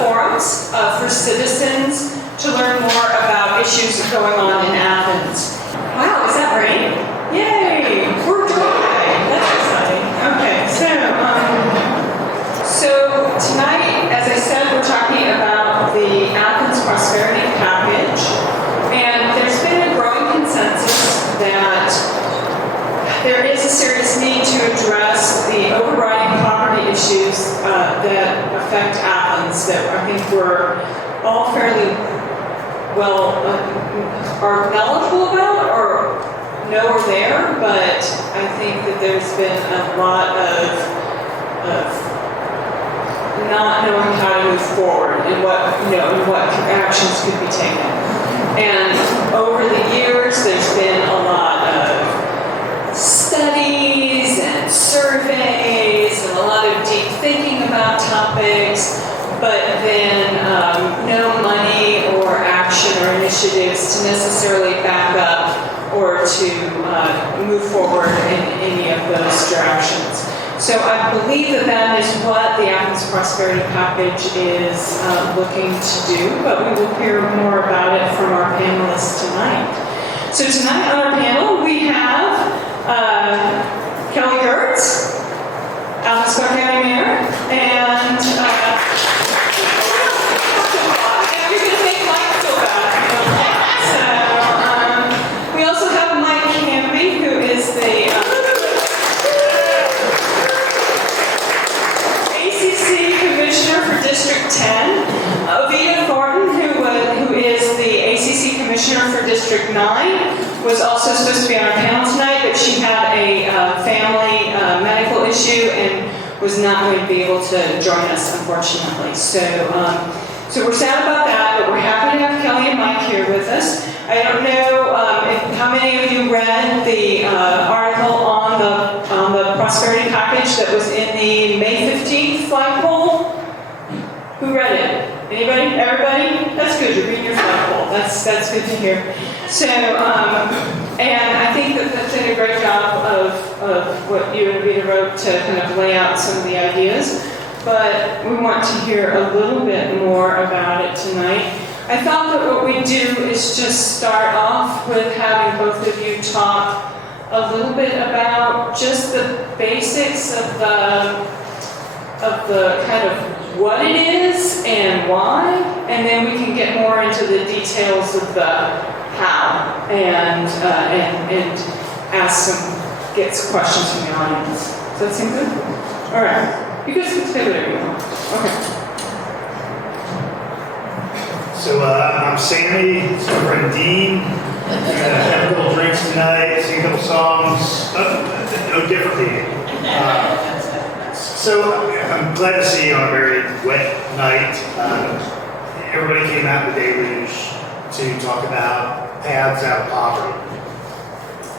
forums for citizens to learn more about issues going on in Athens. Wow, is that right? Yay! We're dry. That's exciting. Okay, so tonight, as I said, we're talking about the Athens Prosperity Package, and there's been a growing consensus that there is a serious need to address the overriding poverty issues that affect Athens that I think we're all fairly well are knowledgeable about or know are there, but I think that there's been a lot of not knowing how to move forward and what actions could be taken. And over the years, there's been a lot of studies and surveys and a lot of deep thinking about topics, but then no money or action or initiatives to necessarily back up or to move forward in any of those directions. So I believe that is what the Athens Prosperity Package is looking to do, but we will hear more about it from our panelists tonight. So tonight on our panel we have Kelly Girtz, Athens-Clarke County Mayor, and you're going to make Mike feel bad. So we also have Mike Hamby, who is the Commissioner for District 10, Avita Thornton, who is the ACC Commissioner for District 9, was also supposed to be on our panel tonight, but she had a family medical issue and was not going to be able to join us, unfortunately. So we're sad about that, but we're happy to have Kelly and Mike here with us. I don't know how many of you read the article on the Prosperity Package that was in the May 15th flagpole. Who read it? Anybody? Everybody? That's good. You're reading your flagpole. That's good to hear. So, and I think that's did a great job of what you and Avita wrote to kind of lay out some of the ideas. But we want to hear a little bit more about it tonight. I thought that what we do is just start off with having both of you talk a little bit about just the basics of the kind of what it is and why, and then we can get more into the details of the how and get some questions from the audience. Does that seem good? All right. You guys can say whatever you want. Okay. So I'm Sammy, it's my friend Dean. We're going to have a couple drinks tonight, sing a couple songs. No different Dean. So I'm glad to see you on a very wet night. Everybody came out in the deluge to talk about paths out of poverty.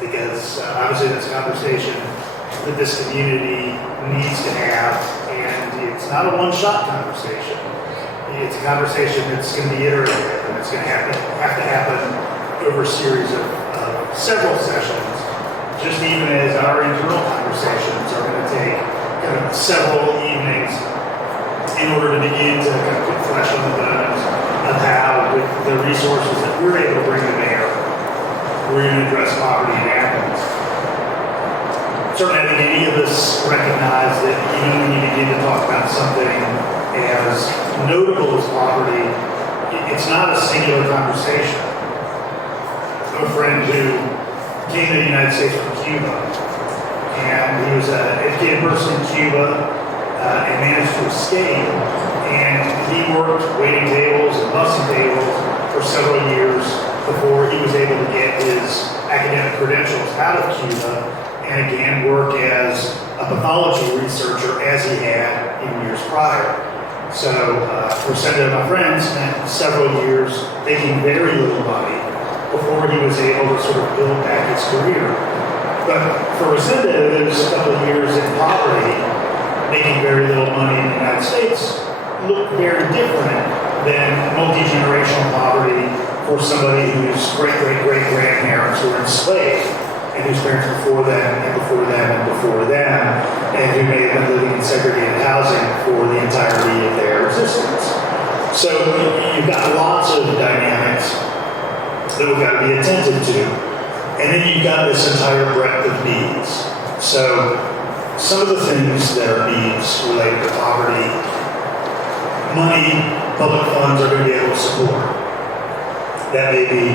Because obviously that's a conversation that this community needs to have, and it's not a one-shot conversation. It's a conversation that's going to be iterative, and it's going to have to happen over a series of several sessions, just even as our internal conversations are going to take kind of several evenings in order to begin to kind of put flesh on the bones of how, with the resources that we're able to bring to bear, we're going to address poverty in Athens. Certainly, I think any of us recognize that even when you begin to talk about something as notable as poverty, it's not a singular conversation. I have a friend who came to the United States from Cuba, and he was an educated person in Cuba and managed to escape, and he worked waiting tables and busing tables for several years before he was able to get his academic credentials out of Cuba and again work as a pathology researcher as he had in years prior. So Rosendo, my friend, spent several years making very little money before he was able to sort of build back his career. But for Rosendo, those couple of years in poverty, making very little money in the United States, looked very different than multi-generational poverty for somebody whose great-great-great-grandparents were enslaved. and whose parents before them, and before them, and before them, and who may have been living in segregated housing for the entirety of their existence. So you've got lots of dynamics that we've got to be attentive to. And then you've got this entire breadth of needs. So some of the things that are needs related to poverty, money, public funds are going to be able to support. That may be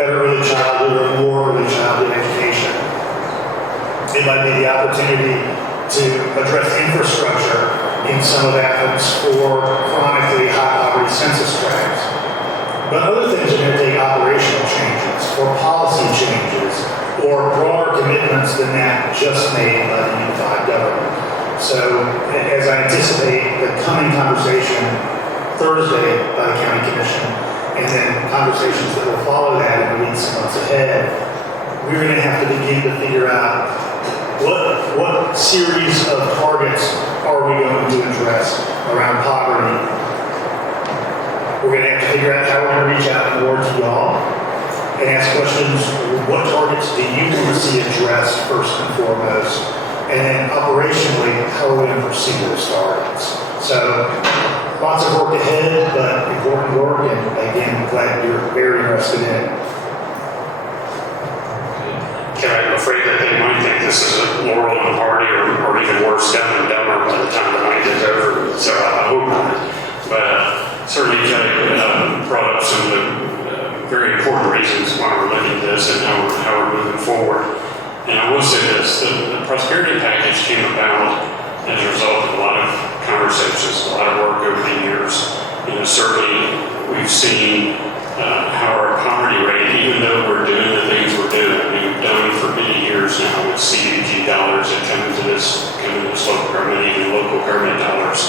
better early childhood or more early childhood education. It might be the opportunity to address infrastructure in some of Athens for chronically high poverty census tracts. But other things are going to take operational changes or policy changes or broader commitments than that just made by the unified government. So as I anticipate the coming conversation Thursday by the County Commission and then conversations that will follow that in the weeks and months ahead, we're going to have to begin to figure out what series of targets are we going to address around poverty. We're going to have to figure out how we're going to reach out more to y'all and ask questions, what targets do you want to see addressed first and foremost? And then operationally, how are we going to pursue those targets? So lots of work ahead, but important work, and again, I'm glad you're very interested in it. I'm afraid that they might think this is a Laurel and Hardy or even worse, Dumb and Dumber by the time the night is over. So I hope not. But certainly Kelly brought up some of the very important reasons why we're looking at this and how we're moving forward. And I will say this, the Prosperity Package came about as a result of a lot of conversations, a lot of work over the years. And certainly we've seen how our poverty rate, even though we're doing the things we're doing, we've done for many years now with CDG dollars that come into this local government, even local government dollars,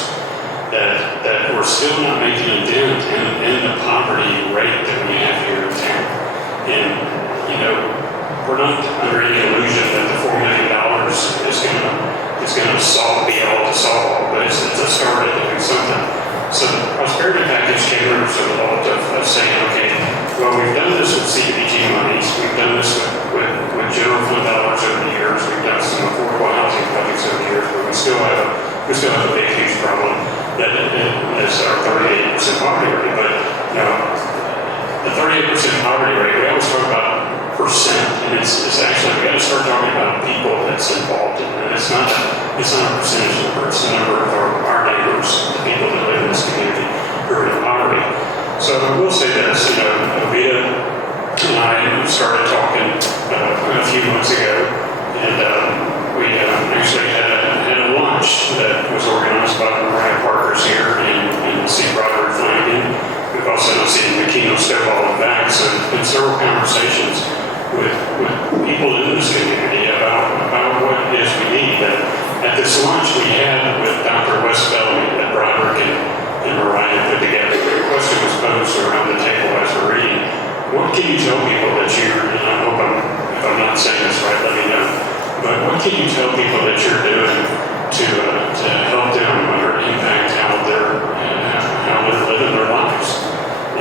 that we're still not making a dent in the poverty rate that we have here in town. And, you know, we're not under any illusion that the $4 million is going to be able to solve all, but it's a start at doing something. So the Prosperity Package came as a result of saying, okay, well, we've done this with CDBG monies, we've done this with general fund dollars over the years, we've done some affordable housing projects over the years, but we still have a big, huge problem that is our 38% poverty rate. But you know, the 38% poverty rate, we always talk about percent, and it's actually, we got to start talking about people that's involved in it. It's not a percentage number, it's the number of our neighbors, the people that live in this community who are in poverty. So I will say this, you know, Vita and I started talking a few months ago, and we actually had a lunch that was organized by Mariah Parker's here and see Robert Flanagan. We've also seen McKean Stovall and back, so there's been several conversations with people in this community about what it is we need. At this lunch we had with Dr. Wes Bellamy that Broderick and Mariah put together, the question was posed around the table as we're reading. What can you tell people that and I hope if I'm not saying this right, let me know, but what can you tell people that you're doing to help them or impact how they're living their lives?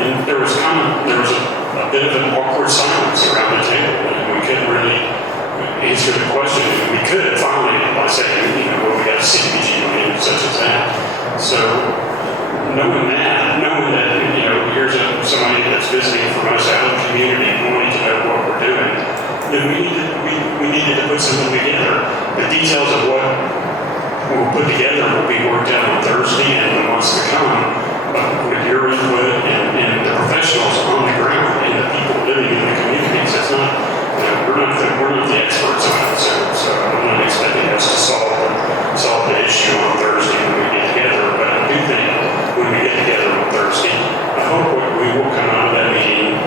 And there was a bit of an awkward silence around the table, and we couldn't really answer the question. And we could finally by saying, you know, well, we got CDBG money and such as that. So knowing that, you know, here's somebody that's visiting from us out of the community wanting to know what we're doing, then we needed to put something together. The details of what we'll put together will be worked out on Thursday and the months to come, with your input and the professionals on the ground and the people living in the communities. It's not, you know, we're not the experts on it, so I'm not expecting us to solve the issue on Thursday when we get together. But I do think when we get together on Thursday, I hope what we will come out of that meeting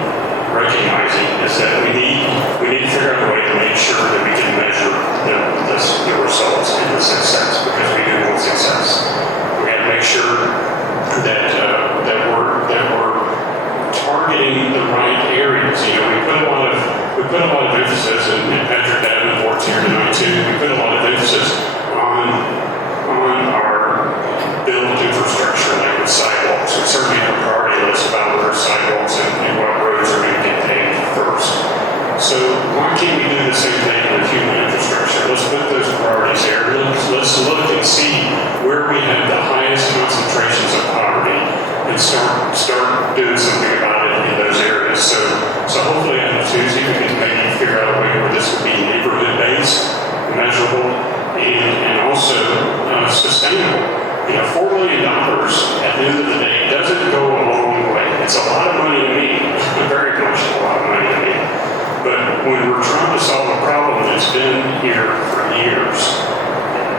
recognizing is that we need to figure out a way to make sure that we can measure the results and the success, because we do want success. We got to make sure that we're targeting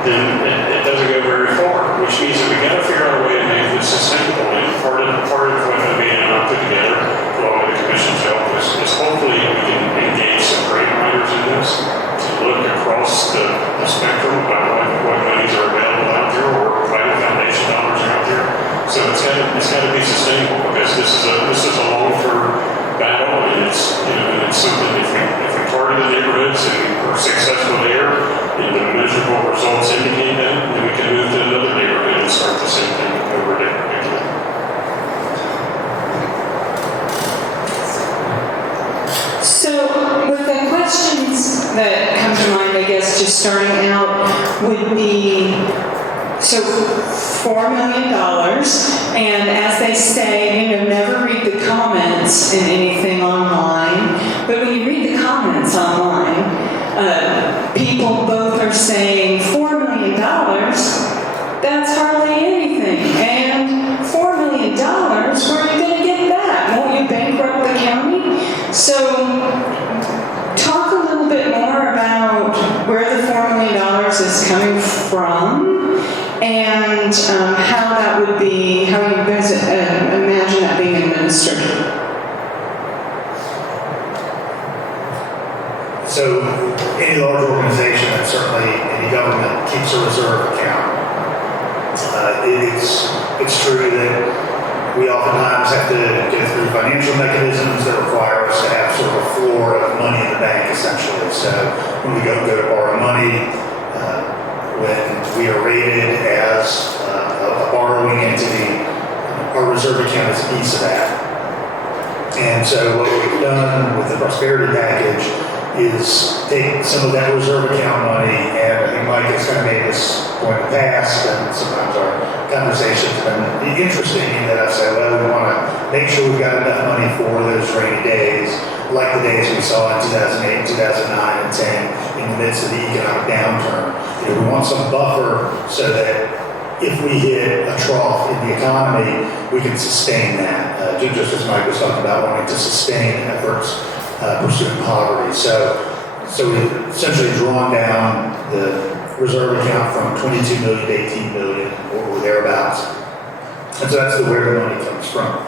then it doesn't go very far, which means that we got to figure out a way to make this sustainable. And part of what Hamby and I put together, along with the commission's help, is hopefully we can engage some grant writers in this to look across the spectrum about what monies are available out there or private foundation dollars are out there. So it's got to be sustainable, because this is a long-term battle, and it's something if we target the neighborhoods and we're successful there, and the measurable results indicate that, then we can move to another neighborhood and start the same thing over there again. So with the questions that come to mind, I guess, just starting out would be, so $4 million, and as they say, never read the comments in anything online, but when you read the comments online, people both are saying $4 million, that's hardly anything, and $4 million, where are you going to get that? Won't you bankrupt the county? So talk a little bit more about where the $4 million is coming from, and how that would be, how you guys imagine that being administered. So any large organization, and certainly any government, keeps a reserve account. It's true that we oftentimes have to go through financial mechanisms that require us to have sort of a floor of money in the bank, essentially. So when we go to borrow money, when we are rated as a borrowing entity, our reserve account is a piece of that. And so what we've done with the Prosperity Package is take some of that reserve account money, and I think Mike has kind of made this point in the past, and sometimes our conversations have been interesting in that I say, well, we want to make sure we've got enough money for those rainy days, like the days we saw in 2008, 2009, and 10 in the midst of the economic downturn. We want some buffer so that if we hit a trough in the economy, we can sustain that. Just as Mike was talking about, wanting to sustain efforts pursuing poverty. So we've essentially drawn down the reserve account from 22 million to 18 million, or thereabouts. And so that's where the money comes from.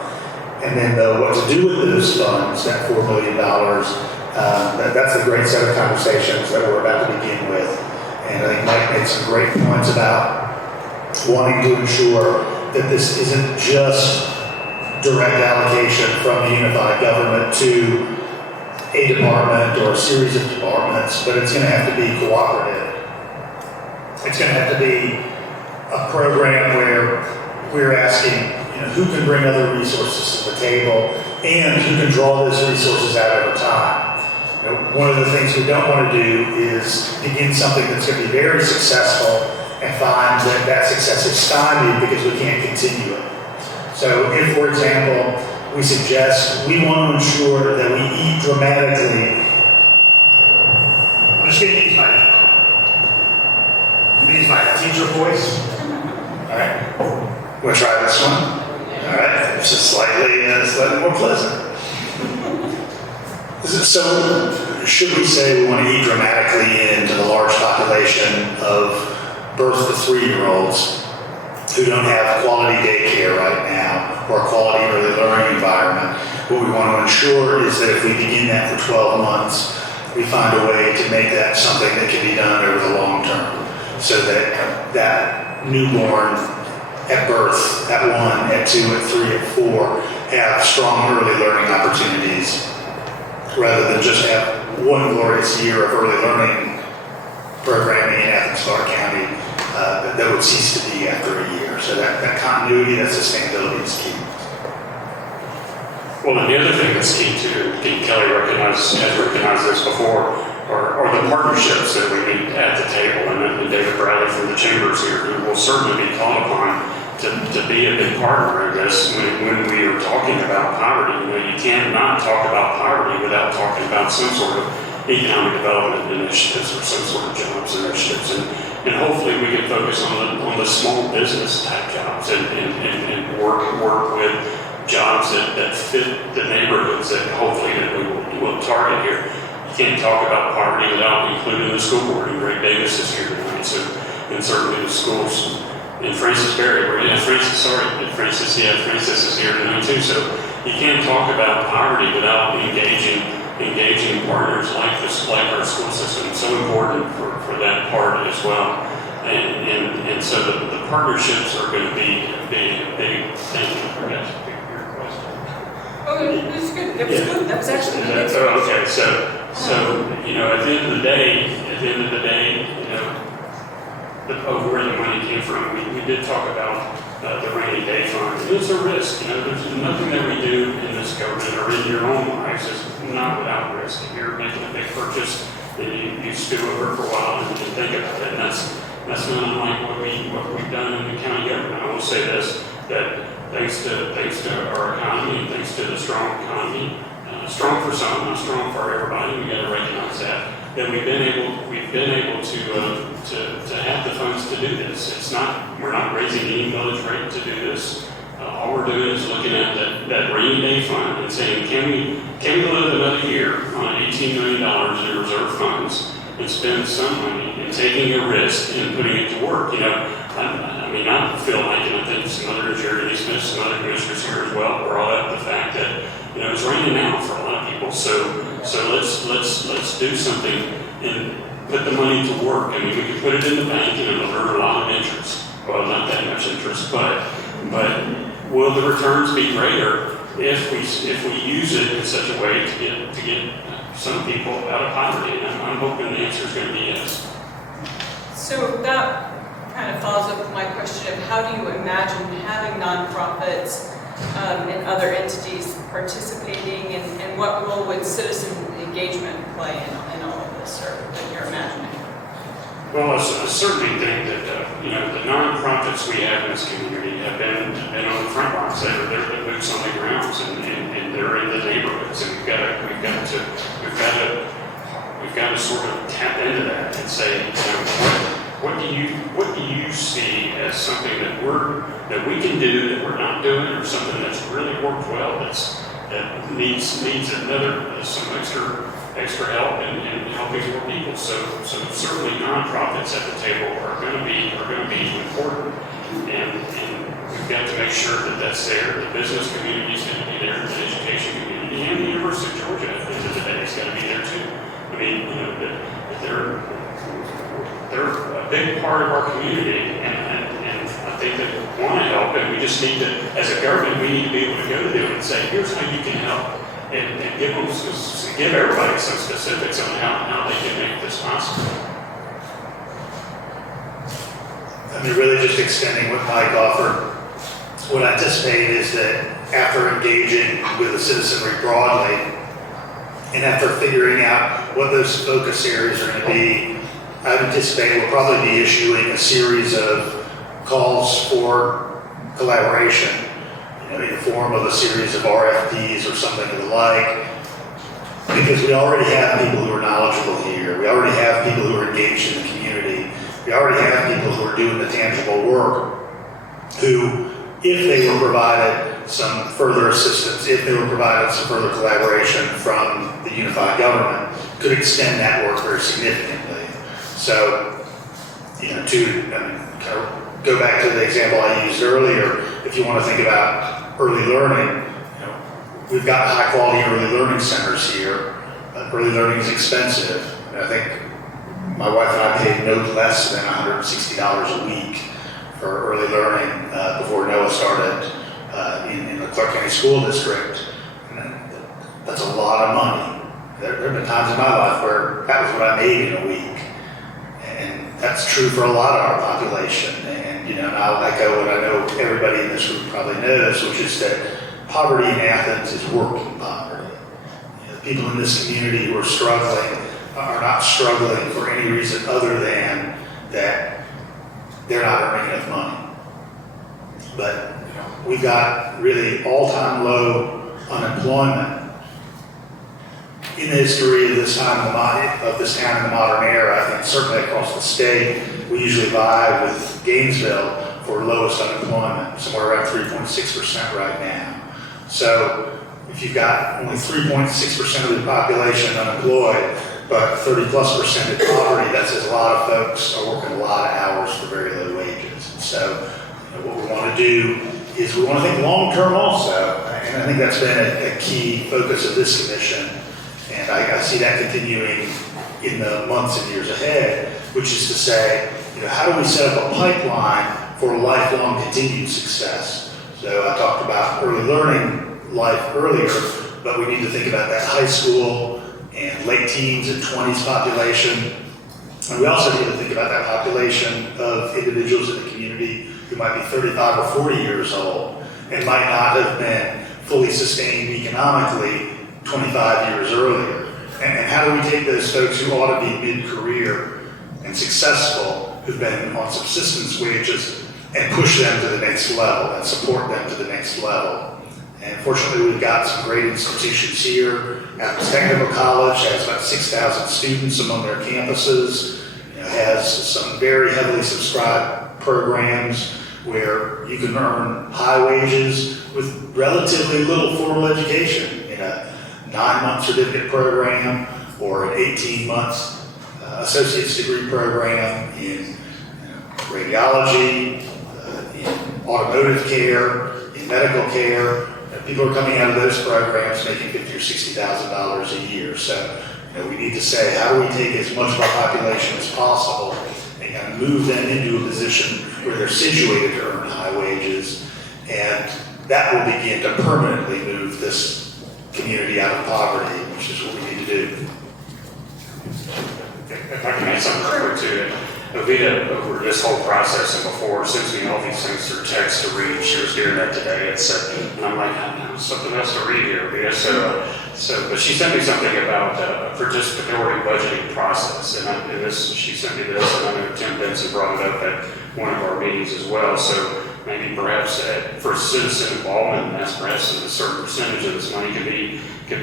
And then what to do with those funds, that $4 million, that's a great set of conversations that we're about to begin with. And I think Mike made some great points about wanting to ensure that this isn't just direct allocation from the unified government to a department or a series of departments, but it's going to have to be cooperative. It's going to have to be a program where we're asking, who can bring other resources to the table and who can draw those resources out over time. One of the things we don't want to do is begin something that's going to be very successful and find that that success is stymied because we can't continue it. So if, for example, we suggest we want to ensure that we eat dramatically, I'm just going to use my teacher voice. All right, we'll try this one. All right, it's just slightly more pleasant. So, should we say we want to eat dramatically into the large population of birth to 3-year-olds who don't have quality daycare right now or a quality early learning environment? What we want to ensure is that if we begin that for 12 months, we find a way to make that something that can be done over the long term, so that that newborn at birth, at 1, at 2, at 3, at 4, have strong early learning opportunities, rather than just have one glorious year of early learning programming in Athens-Clarke County that would cease to be after a year. So that continuity, that sustainability is key. Well, and the other thing that's key too, Kelly has recognized this before, are the partnerships that we need at the table. And David Bradley from the Chambers here, who will certainly be called upon to be a big partner in this when we are talking about poverty. You can't not talk about poverty without talking about some sort of economic development initiatives or some sort of jobs initiatives. And hopefully we can focus on the small business type jobs and work with jobs that fit the neighborhoods that hopefully that we will target here. You can't talk about poverty without including the school board, and Greg Davis is here tonight. So and certainly the schools. And Francis Berry, Francis is here tonight too. So you can't talk about poverty without engaging partners like our school system. It's so important for that part as well. And so the partnerships are going to be a big thing. Your question. Oh, it was good. That was good. That was actually good. Okay, so you know, at the end of the day, you know, where the money came from, we did talk about the rainy day fund. It's a risk. You know, there's nothing that we do in this government or in your own lives is not without risk. If you're making a big purchase, then you stew over for a while and you think about it. And that's not unlike what we've done in the county government. I will say this, that thanks to our economy and thanks to the strong economy, strong for some, not strong for everybody, we got to recognize that we've been able to have the funds to do this. We're not raising any millage rate to do this. All we're doing is looking at that rainy day fund and saying, can we live another year on $18 million in reserve funds and spend some money and taking a risk and putting it to work? You know, I feel like, and I think some other Jerry Smith, some other commissioners here as well, brought up the fact that, you know, it's raining out for a lot of people. So let's do something and put the money to work. I mean, we can put it in the bank and it'll earn a lot of interest. Well, not that much interest, but will the returns be greater if we use it in such a way to get some people out of poverty? And I'm hoping the answer is going to be yes. So that kind of follows up with my question of how do you imagine having nonprofits and other entities participating, and what role would citizen engagement play in all of this, or that you're imagining? Well, I certainly think that you know, the nonprofits we have in this community have been on the front lines. They're the boots on the grounds, and they're in the neighborhoods, and we've got to sort of tap into that and say, you know, what do you see as something that we can do that we're not doing, or something that's really worked well that needs some extra help in helping more people. So certainly nonprofits at the table are going to be important, and we've got to make sure that that's there. The business community is going to be there, the education community, and the University of Georgia at the end of the day is going to be there too. I mean, you know, they're a big part of our community, and I think that we want to help, and we just need to, as a government, we need to be able to go to them and say, here's how you can help, and give everybody some specifics on how they can make this possible. I mean, really just extending what Mike offered. What I anticipate is that after engaging with the citizenry broadly, and after figuring out what those focus areas are going to be, I anticipate we'll probably be issuing a series of calls for collaboration, you know, in the form of a series of RFPs or something of the like, because we already have people who are knowledgeable here. We already have people who are engaged in the community. We already have people who are doing the tangible work, who, if they were provided some further assistance, if they were provided some further collaboration from the unified government, could extend that work very significantly. So, you know, kind of go back to the example I used earlier, if you want to think about early learning, you know, we've got high quality early learning centers here. Early learning is expensive. And I think my wife and I paid no less than $160 a week for early learning before Noah started in the Clarke County School District. And that's a lot of money. There have been times in my life where that was what I made in a week. And that's true for a lot of our population. And, you know, and I'll echo what I know everybody in this group probably knows, which is that poverty in Athens is working poverty. You know, the people in this community who are struggling are not struggling for any reason other than that they're not earning enough money. But you know, we've got really all-time low unemployment in the history of this town in the modern era. I think certainly across the state, we usually vie with Gainesville for lowest unemployment, somewhere around 3.6% right now. So if you've got only 3.6% of the population unemployed, but 30+% in poverty, that says a lot of folks are working a lot of hours for very low wages. So what we want to do is we want to think long-term also, and I think that's been a key focus of this commission, and I see that continuing in the months and years ahead, which is to say, how do we set up a pipeline for lifelong continued success? So I talked about early learning life earlier, but we need to think about that high school and late teens and 20s population. And we also need to think about that population of individuals in the community who might be 35 or 40 years old and might not have been fully sustained economically 25 years earlier. And how do we take those folks who ought to be mid-career and successful, who've been on subsistence wages, and push them to the next level and support them to the next level? And fortunately, we've got some great institutions here. Athens Technical College has about 6,000 students among their campuses. Has some very heavily subscribed programs where you can earn high wages with relatively little formal education in a 9-month certificate program or an 18-month associate's degree program in radiology, in automotive care, in medical care. People are coming out of those programs making $50,000 or $60,000 a year. So we need to say, how do we take as much of our population as possible and kind of move them into a position where they're situated to earn high wages, and that will begin to permanently move this community out of poverty, which is what we need to do. If I can add something real quick to it. Ovita, over this whole process and before, sends me all these things through text to read. She was doing that today, and I'm like, I know something else to read here, Ovita. But she sent me something about a participatory budgeting process, and this, she sent me this, and I know Tim Benson brought it up at one of our meetings as well. So maybe perhaps for citizen involvement, and that's perhaps a certain percentage of this money can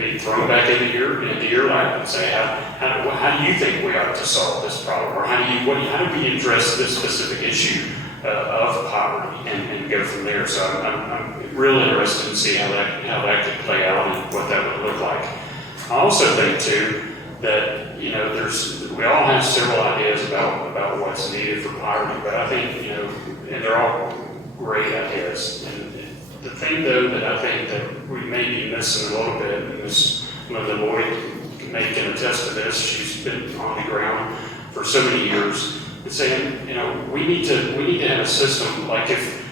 be thrown back into your lap and say, how do you think we ought to solve this problem, or how do we address this specific issue of poverty, and go from there. So I'm real interested to see how that could play out and what that would look like. I also think too that we all have several ideas about what's needed for poverty, but I think and they're all great ideas. And the thing though that I think that we may be missing a little bit, and Ms. Linda Lloyd may can attest to this. She's been on the ground for so many years. Saying, we need to have a system, like if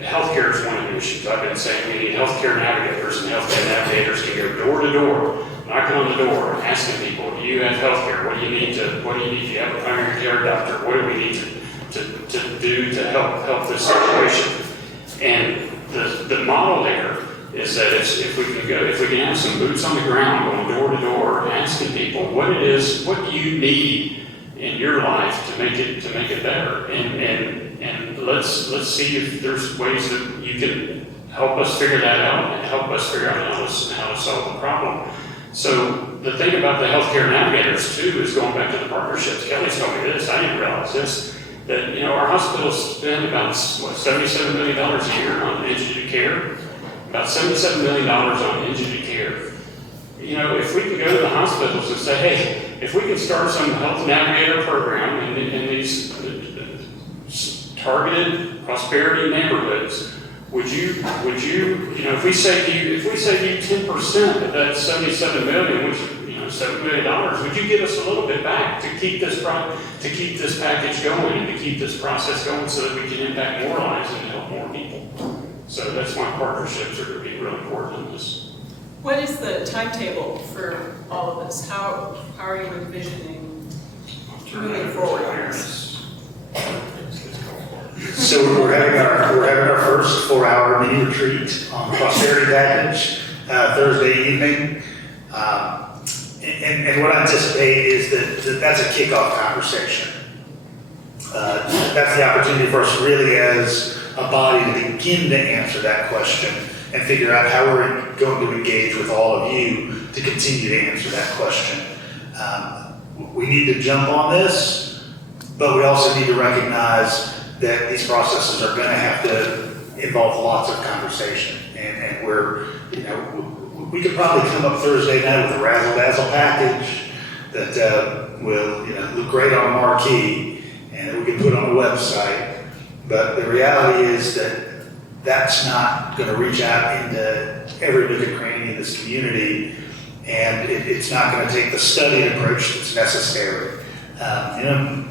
healthcare is one of the issues. I've been saying we need healthcare navigators, and healthcare navigators can go door to door, knocking on the door, asking people, do you have healthcare? What do you need to you have a primary care doctor? What do we need to do to help this situation? And the model there is that if we can have some boots on the ground, going door to door, asking people what do you need in your life to make it better, and let's see if there's ways that you can help us figure that out and help us figure out how to solve the problem. So the thing about the healthcare navigators too is going back to the partnerships. Kelly's told me this, I didn't realize this, that our hospitals spend about $77 million a year on indigent care, about $77 million on indigent care. If we can go to the hospitals and say, hey, if we can start some health navigator program in these targeted prosperity neighborhoods, would you, if we save you 10% of that $77 million, which $7 million, would you give us a little bit back to keep this package going and to keep this process going so that we can impact more lives and help more people? So that's why partnerships are going to be really important in this. What is the timetable for all of this? How are you envisioning moving forward on this? So we're having our first 4-hour mini retreat on the Prosperity Package Thursday evening. And what I anticipate is that that's a kickoff conversation. That's the opportunity for us really as a body to begin to answer that question and figure out how we're going to engage with all of you to continue to answer that question. We need to jump on this, but we also need to recognize that these processes are going to have to involve lots of conversation. And we're, we could probably come up Thursday night with a razzle-dazzle package, that will look great on a marquee and that we can put on a website. But the reality is that that's not going to reach out into every nook and cranny in this community, and it's not going to take the studied approach that's necessary.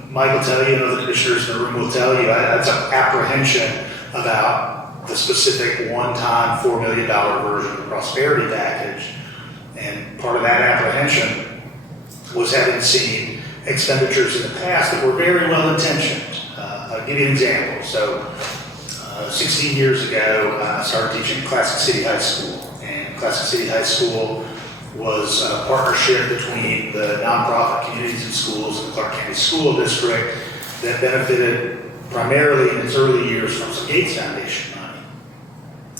Mike will tell you, the commissioners in the room will tell you, I had some apprehension about the specific one-time $4 million version of the Prosperity Package. And part of that apprehension was having seen expenditures in the past that were very well intentioned. I'll give you an example. So 16 years ago, I started teaching at Classic City High School. And Classic City High School was a partnership between the nonprofit communities and schools and the Clarke County School District that benefited primarily in its early years from some Girtz Foundation money.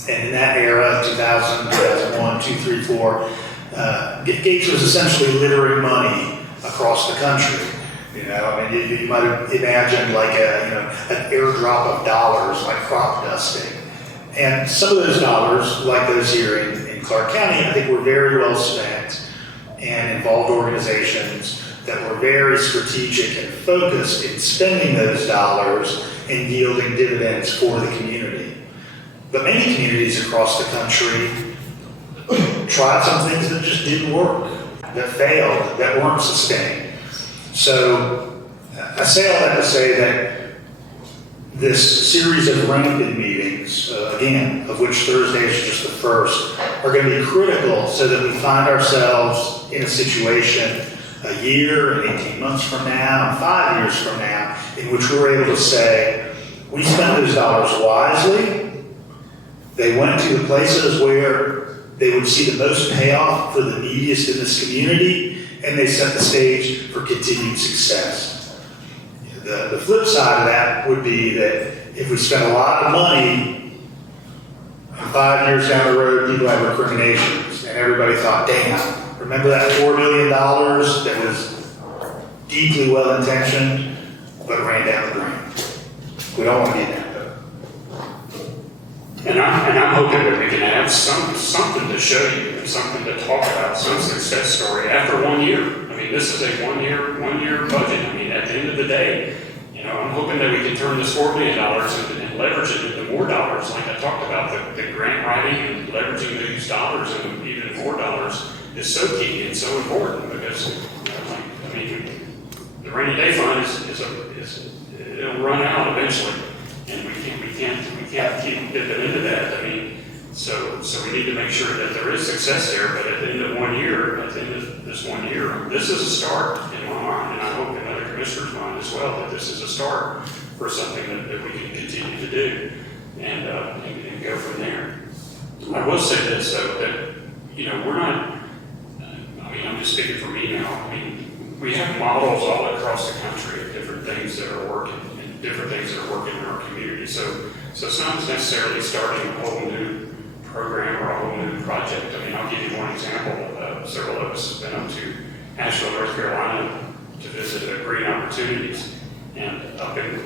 And in that era, 2000, 2001, 2, 3, 4, Girtz was essentially littering money across the country. You might have imagined like an airdrop of dollars, like crop dusting. And some of those dollars, like those here in Clarke County, I think were very well spent and involved organizations that were very strategic and focused in spending those dollars and yielding dividends for the community. But many communities across the country tried some things that just didn't work, that failed, that weren't sustained. So I say all that to say that this series of rampant meetings, again, of which Thursday is just the first, are going to be critical so that we find ourselves in a situation a year, 18 months from now, and 5 years from now, in which we're able to say, we spent those dollars wisely, they went to the places where they would see the most payoff for the neediest in this community, and they set the stage for continued success. The flip side of that would be that if we spend a lot of money, and 5 years down the road, people have recriminations, and everybody thought, damn, remember that $4 million that was deeply well-intentioned, but ran down the drain. We don't want to get that, though. And I'm hoping that we can have something to show you and something to talk about, some success story after 1 year. I mean, this is a one year budget. I mean, at the end of the day, I'm hoping that we can turn this $4 million and leverage it into more dollars, like I talked about, the grant writing and leveraging these dollars and even more dollars is so key and so important because, the rainy day fund it'll run out eventually, and we can't keep dipping into that. So we need to make sure that there is success there, but at the end of 1 year, at the end of this 1 year, this is a start in my mind, and I hope in other commissioners' mind as well, that this is a start for something that we can continue to do and go from there. I will say this, though, that, we're not, I'm just speaking for me now, we have models all across the country of different things that are working and different things that are working in our community. So it's not necessarily starting a whole new program or a whole new project. I'll give you one example. Several of us have been up to Asheville, North Carolina to visit Green Opportunities. And up in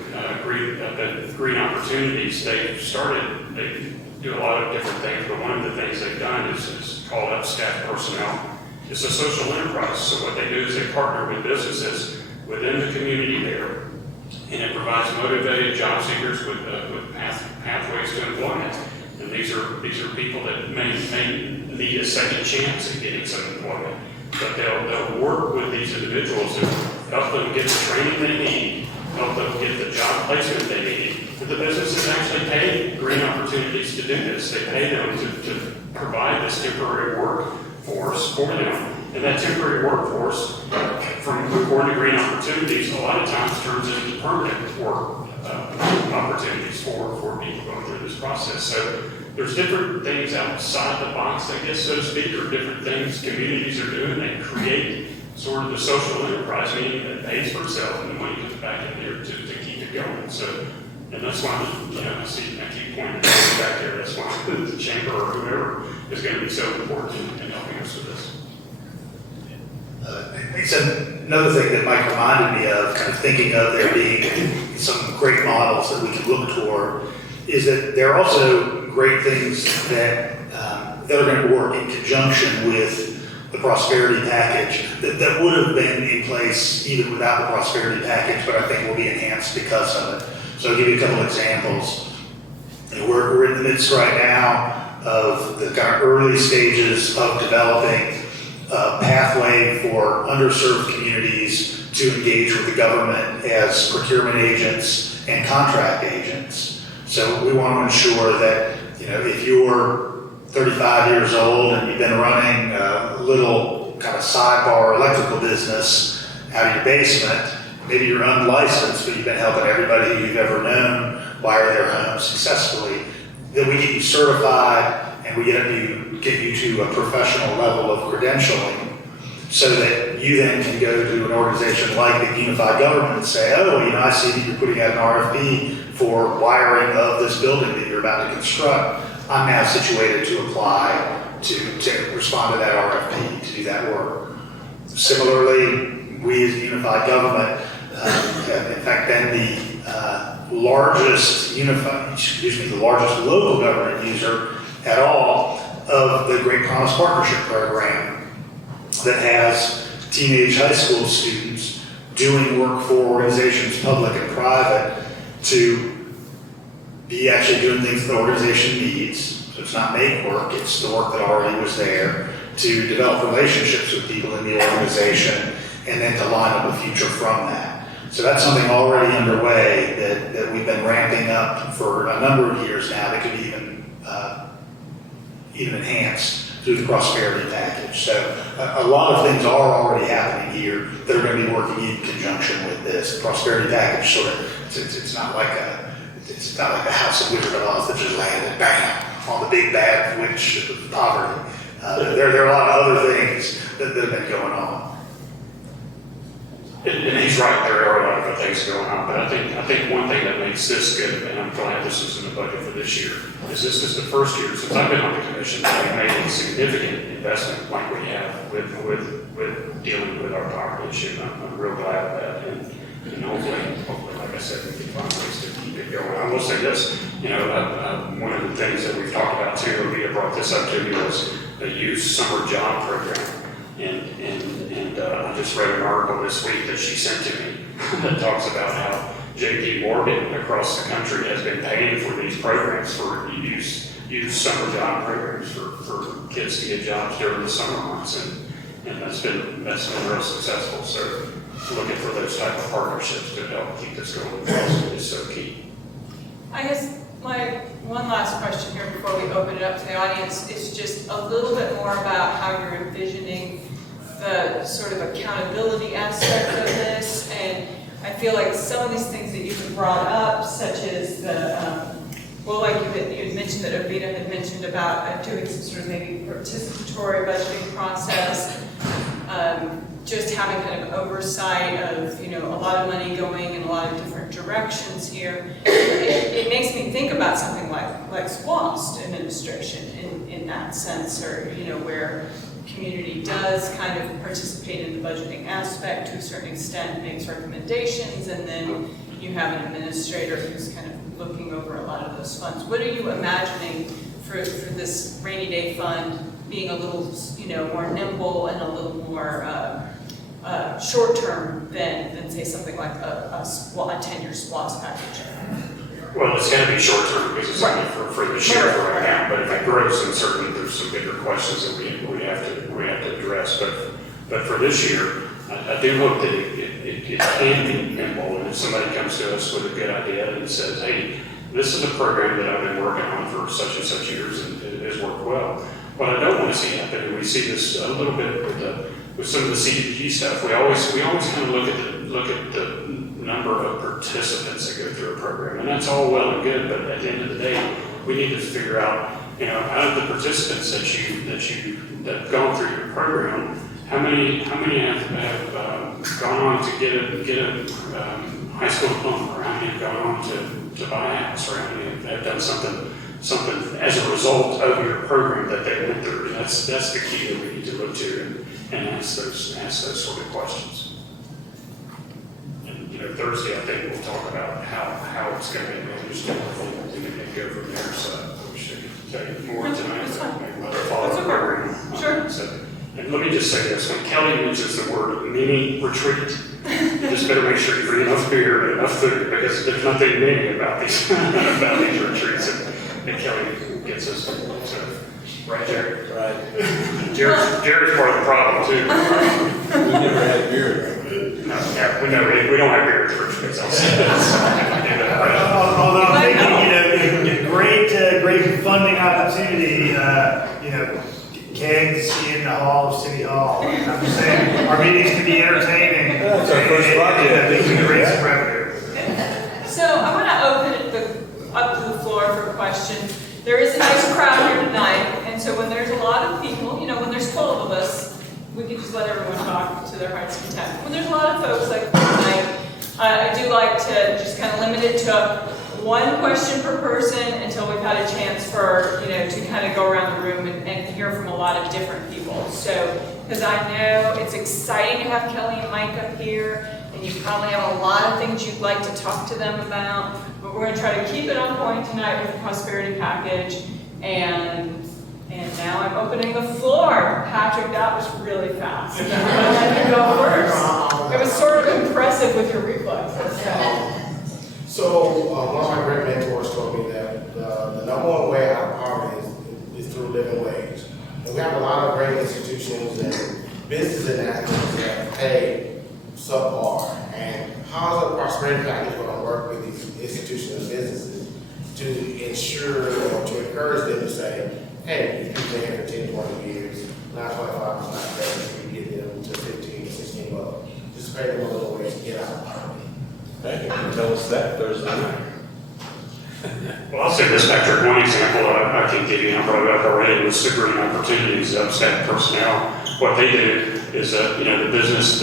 Green Opportunities, they do a lot of different things, but one of the things they've done is called up staff personnel. It's a social enterprise. So what they do is they partner with businesses within the community there, and it provides motivated job seekers with pathways to employment. And these are people that may need a second chance at getting some employment, but they'll work with these individuals to help them get the training they need, help them get the job placement they need. But the businesses actually pay Green Opportunities to do this. They pay them to provide this temporary workforce for them. And that temporary workforce, according to Green Opportunities, a lot of times turns into permanent work opportunities for people going through this process. So there's different things outside the box, I guess, so to speak, or different things communities are doing. They create sort of the social enterprise, meaning that pays for itself and the money comes back in there to keep it going. So, and that's why, I keep pointing back there, that's why the chamber or whoever is going to be so important in helping us with this. He said another thing that Mike reminded me of, kind of thinking of there being some great models that we can look toward, is that there are also great things that are going to work in conjunction with the prosperity package that would have been in place even without the prosperity package, but I think will be enhanced because of it. So I'll give you a couple examples. We're in the midst right now of the kind of early stages of developing a pathway for underserved communities to engage with the government as procurement agents and contract agents. So we want to ensure that, if you're 35 years old and you've been running a little kind of sidebar electrical business out of your basement, maybe you're unlicensed, but you've been helping everybody who you've ever known wire their home successfully, then we get you certified and we get you to a professional level of credentialing so that you then can go to an organization like the Unified Government and say, oh, I see that you're putting out an RFP for wiring of this building that you're about to construct. I'm now situated to apply to respond to that RFP, to do that work. Similarly, we as a Unified Government have in fact been the largest local government user at all of the Great Promise Partnership Program that has teenage high school students doing work for organizations, public and private, to be actually doing things the organization needs. So it's not make work, it's the work that already was there, to develop relationships with people in the organization, and then to line up a future from that. So that's something already underway that we've been ramping up for a number of years now that could be even enhanced through the prosperity package. So a lot of things are already happening here that are going to be working in conjunction with this. The prosperity package sort of, it's not like a house of Wizard of Oz that just landed bam on the big bad witch of poverty. There are a lot of other things that have been going on. And he's right, there are a lot of other things going on, but I think one thing that makes this good, and I'm glad this is in the budget for this year, is this is the first year since I've been on the commission that we've made a significant investment like we have with dealing with our poverty issue. I'm real glad of that, and hopefully, like I said, we can find ways to keep it going. I will say this, one of the things that we've talked about too, and Rita brought this up to me, was the youth summer job program. And I just read an article this week that she sent to me that talks about how J.P. Morgan across the country has been paying for these programs for youth summer job programs for kids to get jobs during the summer months, and that's been real successful. So looking for those type of partnerships to help keep this going is so key. I guess my one last question here before we open it up to the audience is just a little bit more about how you're envisioning the sort of accountability aspect of this. And I feel like some of these things that you've brought up, such as the, like you had mentioned that Avita had mentioned about doing some sort of maybe participatory budgeting process, just having kind of oversight of, a lot of money going in a lot of different directions here. It makes me think about something like SWAST administration in that sense, or, where community does kind of participate in the budgeting aspect to a certain extent, makes recommendations, and then you have an administrator who's kind of looking over a lot of those funds. What are you imagining for this rainy day fund being a little, more nimble and a little more short-term than say something like a 10-year SWAS package? Well, it's going to be short-term because it's only for this year right now. But if it grows, then certainly there's some bigger questions that we have to address. But for this year, I do hope that it can be nimble. And if somebody comes to us with a good idea and says, "Hey, this is a program that I've been working on for such and such years, and it has worked well." What I don't want to see happen, and we see this a little bit with some of the CDBG stuff. We always kind of look at the number of participants that go through a program, and that's all well and good. But at the end of the day, we need to figure out, out of the participants that have gone through your program, how many have gone on to get a high school diploma, or how many have gone on to buy a house, or how many have done something as a result of your program that they went through. And that's the key that we need to look to and ask those sort of questions. And Thursday I think we'll talk about how it's going to be managed and go from there. So I wish I could tell you more tonight. That's fine. Maybe follow the program. Sure. So And let me just say this, when Kelly uses the word mini retreat, you just better make sure you bring enough beer and enough food, because there's nothing mini about these, about these retreats that Kelly gets us to. So, right, Jared? Right. Jared's part of the problem too. We've never had beer. No, yeah, we don't have beer at church, because I'll say that. Although I'm thinking, great funding opportunity, kegs in the hall of City Hall. I'm just saying, our meetings can be entertaining. That's our first project. We can raise some revenue. So I want to open up to the floor for questions. There is a nice crowd here tonight, and so when there's a lot of people, when there's 12 of us, we can just let everyone talk to their heart's content. When there's a lot of folks like tonight, I do like to just kind of limit it to one question per person until we've had a chance for, to kind of go around the room and hear from a lot of different people. So, because I know it's exciting to have Kelly and Mike up here, and you probably have a lot of things you'd like to talk to them about, but we're going to try to keep it on point tonight with the Prosperity Package, and now I'm opening the floor. Patrick, that was really fast. I'm gonna let you go first. It was sort of impressive with your reflexes. So one of my great mentors told me that the number one way out of poverty is through living wage. And we have a lot of great institutions and businesses in Athens that pay subpar. And how is the Prosperity Package going to work with these institutions and businesses to ensure or to encourage them to say, hey, you've been here for 10, 20 years, 9.25 is not great, we get them to 15, 16 bucks. Just pay them a little wage to get out of poverty. Hey, you can tell us that Thursday night. Well, I'll say this, Patrick, one example I can give you, I brought it up already, was Super Green Opportunities, upstaff personnel. What they do is that, the business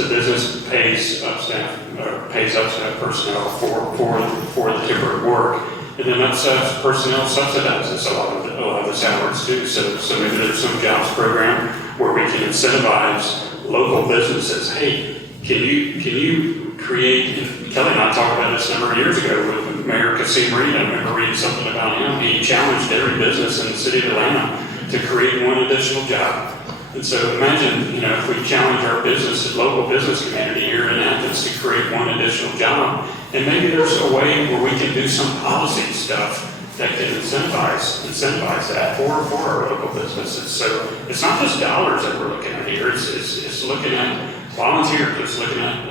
pays upstaff personnel for the temporary work, and then upstaff personnel subsidizes a lot of the salaries too. So maybe there's some jobs program where we can incentivize local businesses. Hey, can you create, and Kelly and I talked about this a number of years ago with Mayor Kasim Reed. I remember reading something about him. He challenged every business in the city of Atlanta to create one additional job. And so imagine, if we challenge our local business community here in Athens to create one additional job, and maybe there's a way where we can do some policy stuff that can incentivize that for our local businesses. So it's not just dollars that we're looking at here. It's looking at volunteers. It's looking at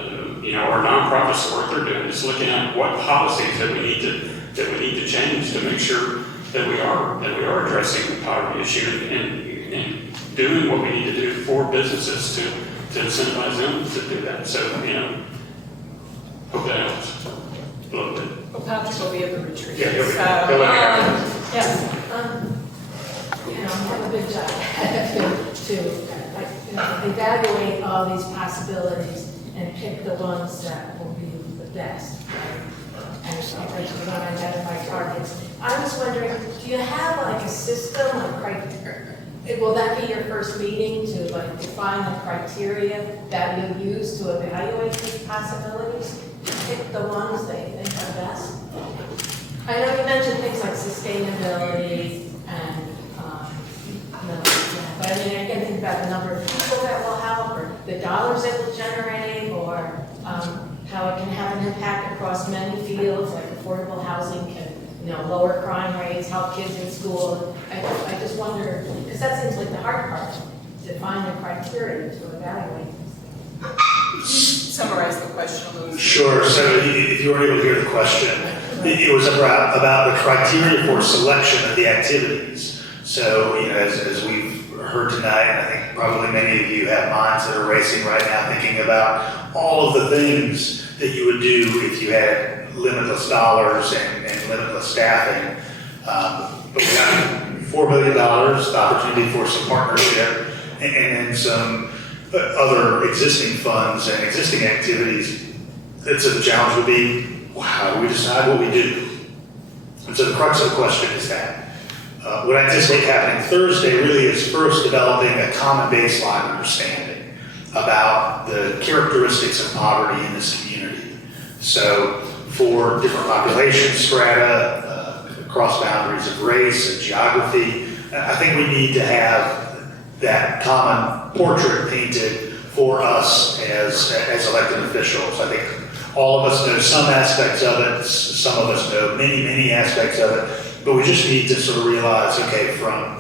our nonprofits, what they're doing. It's looking at what policies that we need to change to make sure that we are addressing the poverty issue and doing what we need to do for businesses to incentivize them to do that. So hope that helps a little bit. Well, Patrick will be at the retreat. Yeah, he'll be. So, yes. I have a big job to evaluate all these possibilities and pick the ones that will be the best. And that's what I had in my targets. I was wondering, do you have like a system, will that be your first meeting to define the criteria that you use to evaluate these possibilities? Pick the ones that you think are best? I know you mentioned things like sustainability and, but I can think about the number of people that will help, or the dollars it will generate, or how it can have an impact across many fields, like affordable housing can, lower crime rates, help kids in school. I just wonder, because that seems like the hard part, to find the criteria to evaluate these. Summarize the question a little bit. Sure. So if you were able to hear the question, it was about the criteria for selection of the activities. So, as we've heard tonight, and I think probably many of you have minds that are racing right now thinking about all of the things that you would do if you had limitless dollars and limitless staffing. But we got $4 billion, the opportunity for some partnership and some other existing funds and existing activities. And so the challenge would be, how do we decide what we do? And so the crux of the question is that. What I anticipate happening Thursday really is first developing a common baseline understanding about the characteristics of poverty in this community. So for different population strata, across boundaries of race and geography, I think we need to have that common portrait painted for us as elected officials. I think all of us know some aspects of it, some of us know many aspects of it, but we just need to sort of realize, okay, from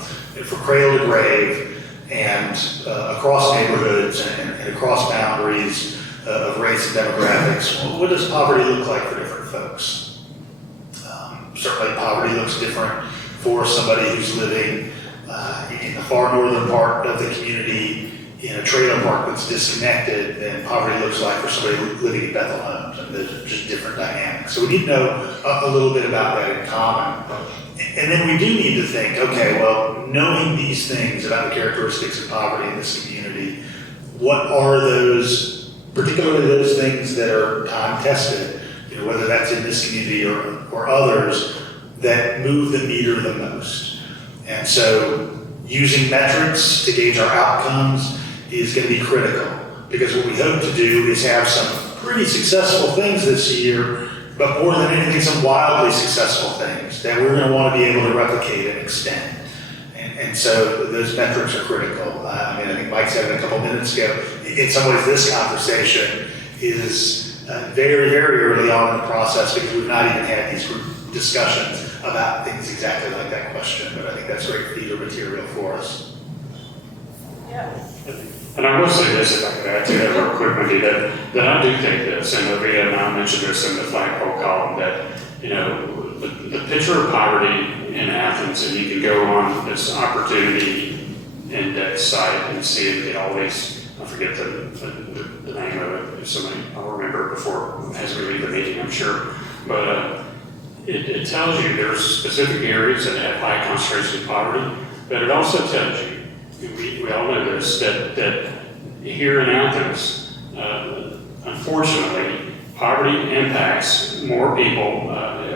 cradle to grave and across neighborhoods and across boundaries of race and demographics, what does poverty look like for different folks? Certainly poverty looks different for somebody who's living in the far northern part of the community in a trailer park that's disconnected than poverty looks like for somebody living in Bethel Homes. And there's just different dynamics. So we need to know a little bit about that in common. And then we do need to think, okay, well, knowing these things about the characteristics of poverty in this community, what are those, particularly those things that are time-tested, whether that's in this community or others, that move the meter the most. And so using metrics to gauge our outcomes is going to be critical, because what we hope to do is have some pretty successful things this year, but more than anything, some wildly successful things that we're going to want to be able to replicate and extend. And so those metrics are critical. I think Mike said it a couple minutes ago. In some ways, this conversation is very, very early on in the process, because we've not even had these group discussions about things exactly like that question. But I think that's great feeder material for us. Yeah. And I will say this, if I could add to that real quick, Wendy, that I do think this, and Olivia and I mentioned this in the flagpole column, that, the picture of poverty in Athens, and you can go on this opportunity index site and see it get all these, I forget the name of it, if somebody, I'll remember before, as we leave the meeting, I'm sure. But it tells you there's specific areas that have high concentration of poverty, but it also tells you, we all know this, that here in Athens, unfortunately, poverty impacts more people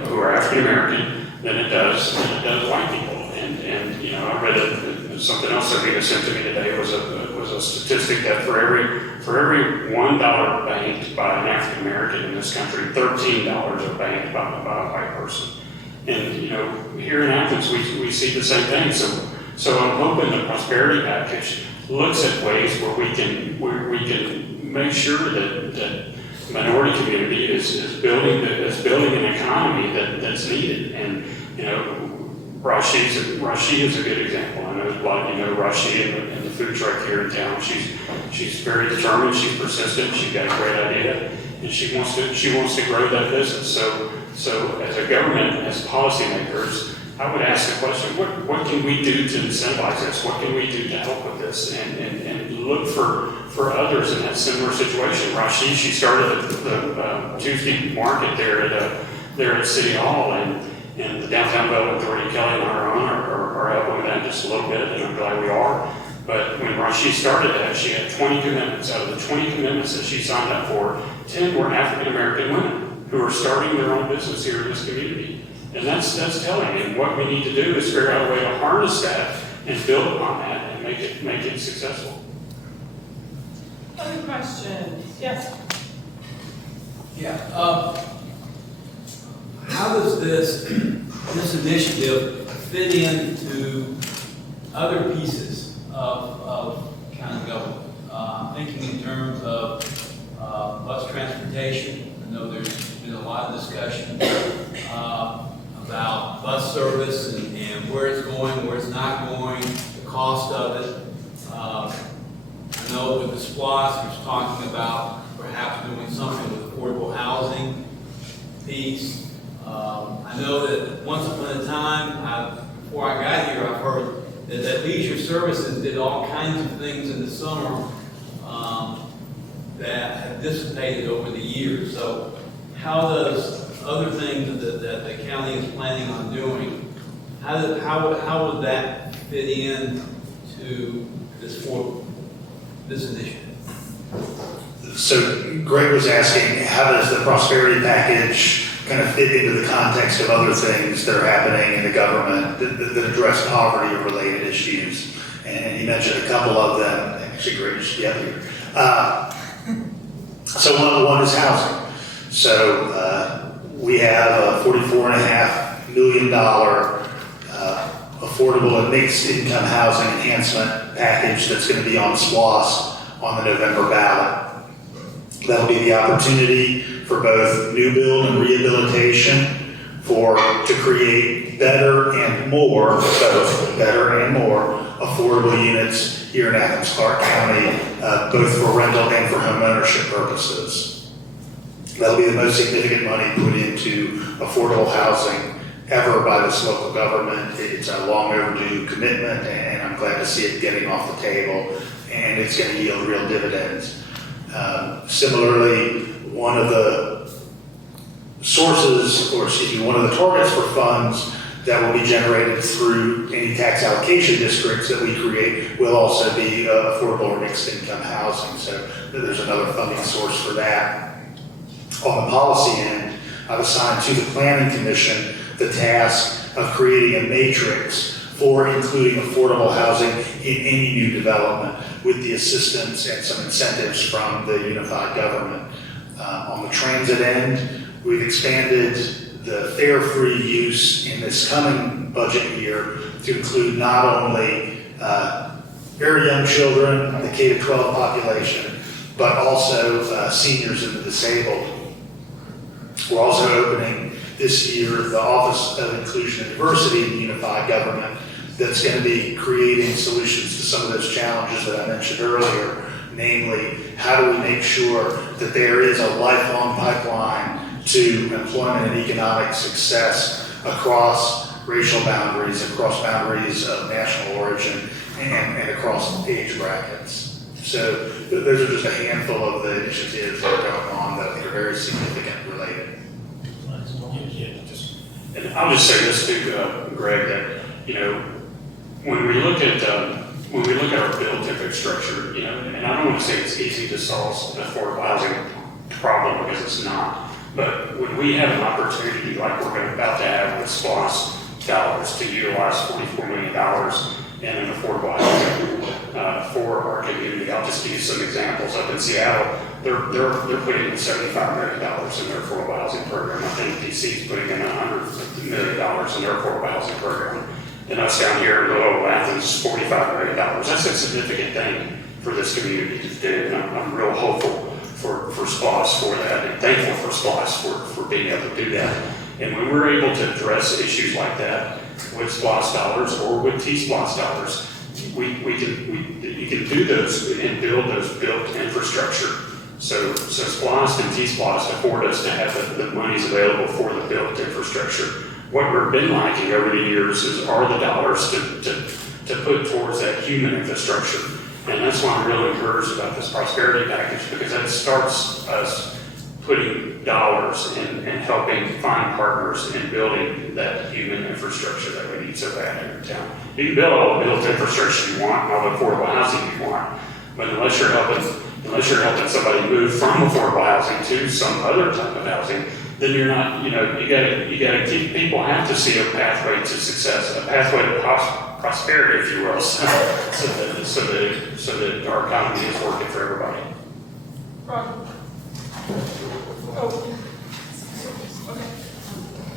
who are African American than it does white people. And I read something else that Rita sent to me today was a statistic that for every $1 banked by an African American in this country, $13 are banked by a white person. And here in Athens, we see the same thing. So I'm hoping the Prosperity Package looks at ways where we can make sure that the minority community is building an economy that's needed. And Rashid is a good example. I know a lot of you know Rashid and the food truck here in town. She's very determined. She's persistent. She's got a great idea, and she wants to grow that business. So as a government, as policymakers, I would ask the question, what can we do to incentivize this? What can we do to help with this? And look for others in that similar situation. Rashid, she started the Tuesday market there at City Hall, and the Downtown Development Authority, Kelly and I are helping with that just a little bit, and I'm glad we are. But when Rashid started that, she had 20 commitments. Out of the 20 commitments that she signed up for, 10 were African American women who are starting their own business here in this community. And that's telling. And what we need to do is figure out a way to harness that and build upon that and make it successful. Other questions? Yes. Yeah. How does this initiative fit into other pieces of county government? I'm thinking in terms of bus transportation. I know there's been a lot of discussion about bus service and where it's going, where it's not going, the cost of it. I know with the SPLOST, there's talking about perhaps doing something with affordable housing piece. I know that once upon a time, before I got here, I've heard that leisure services did all kinds of things in the summer that have dissipated over the years. So how does other things that the county is planning on doing, how would that fit in to this initiative? So Greg was asking, how does the Prosperity Package kind of fit into the context of other things that are happening in the government that address poverty or related issues? And he mentioned a couple of them. Actually, Greg should be up here. So one is housing. So we have a $44.5 million affordable and mixed income housing enhancement package that's going to be on SPLOST on the November ballot. That'll be the opportunity for both new build and rehabilitation to create better and more affordable units here in Athens-Clarke County, both for rental and for home ownership purposes. That'll be the most significant money put into affordable housing ever by this local government. It's a long overdue commitment, and I'm glad to see it getting off the table, and it's going to yield real dividends. Similarly, one of the one of the targets for funds that will be generated through any tax allocation districts that we create will also be affordable or mixed income housing. So there's another funding source for that. On the policy end, I've assigned to the Planning Commission the task of creating a matrix for including affordable housing in any new development with the assistance and some incentives from the unified government. On the transit end, we've expanded the fare-free use in this coming budget year to include not only very young children, the K-12 population, but also seniors and the disabled. We're also opening this year the Office of Inclusion and Diversity in the Unified Government that's going to be creating solutions to some of those challenges that I mentioned earlier, namely, how do we make sure that there is a lifelong pipeline to employment and economic success across racial boundaries, across boundaries of national origin, and across age brackets. So those are just a handful of the initiatives that are going on that are very significant related. And I'll just say this too, Greg, that, when we look at our built infrastructure, and I don't want to say it's easy to solve an affordable housing problem because it's not, but when we have an opportunity like we're about to have with SPLOST dollars to utilize $44 million in an affordable housing for our community, I'll just give you some examples. Up in Seattle, they're putting in $75 million in their affordable housing program. I think DC is putting in $150 million in their affordable housing program. And us down here in little Athens, $45 million. That's a significant thing for this community to do. And I'm real hopeful for SPLOST for that, and thankful for SPLOST for being able to do that. And when we're able to address issues like that with SPLOST dollars or with T-SPLOST dollars, you can do those and build those built infrastructure. So SPLOST and T-SPLOST afford us to have the monies available for the built infrastructure. What we've been lacking over the years are the dollars to put towards that human infrastructure. And that's why I'm really encouraged about this prosperity package, because that starts us putting dollars and helping find partners in building that human infrastructure that we need so bad in our town. You can build all the built infrastructure you want, all the affordable housing you want, but unless you're helping somebody move from affordable housing to some other type of housing, then you're not, you gotta keep, people have to see a pathway to success, a pathway to prosperity, if you will, so that our economy is working for everybody. Ron? Oh. Okay.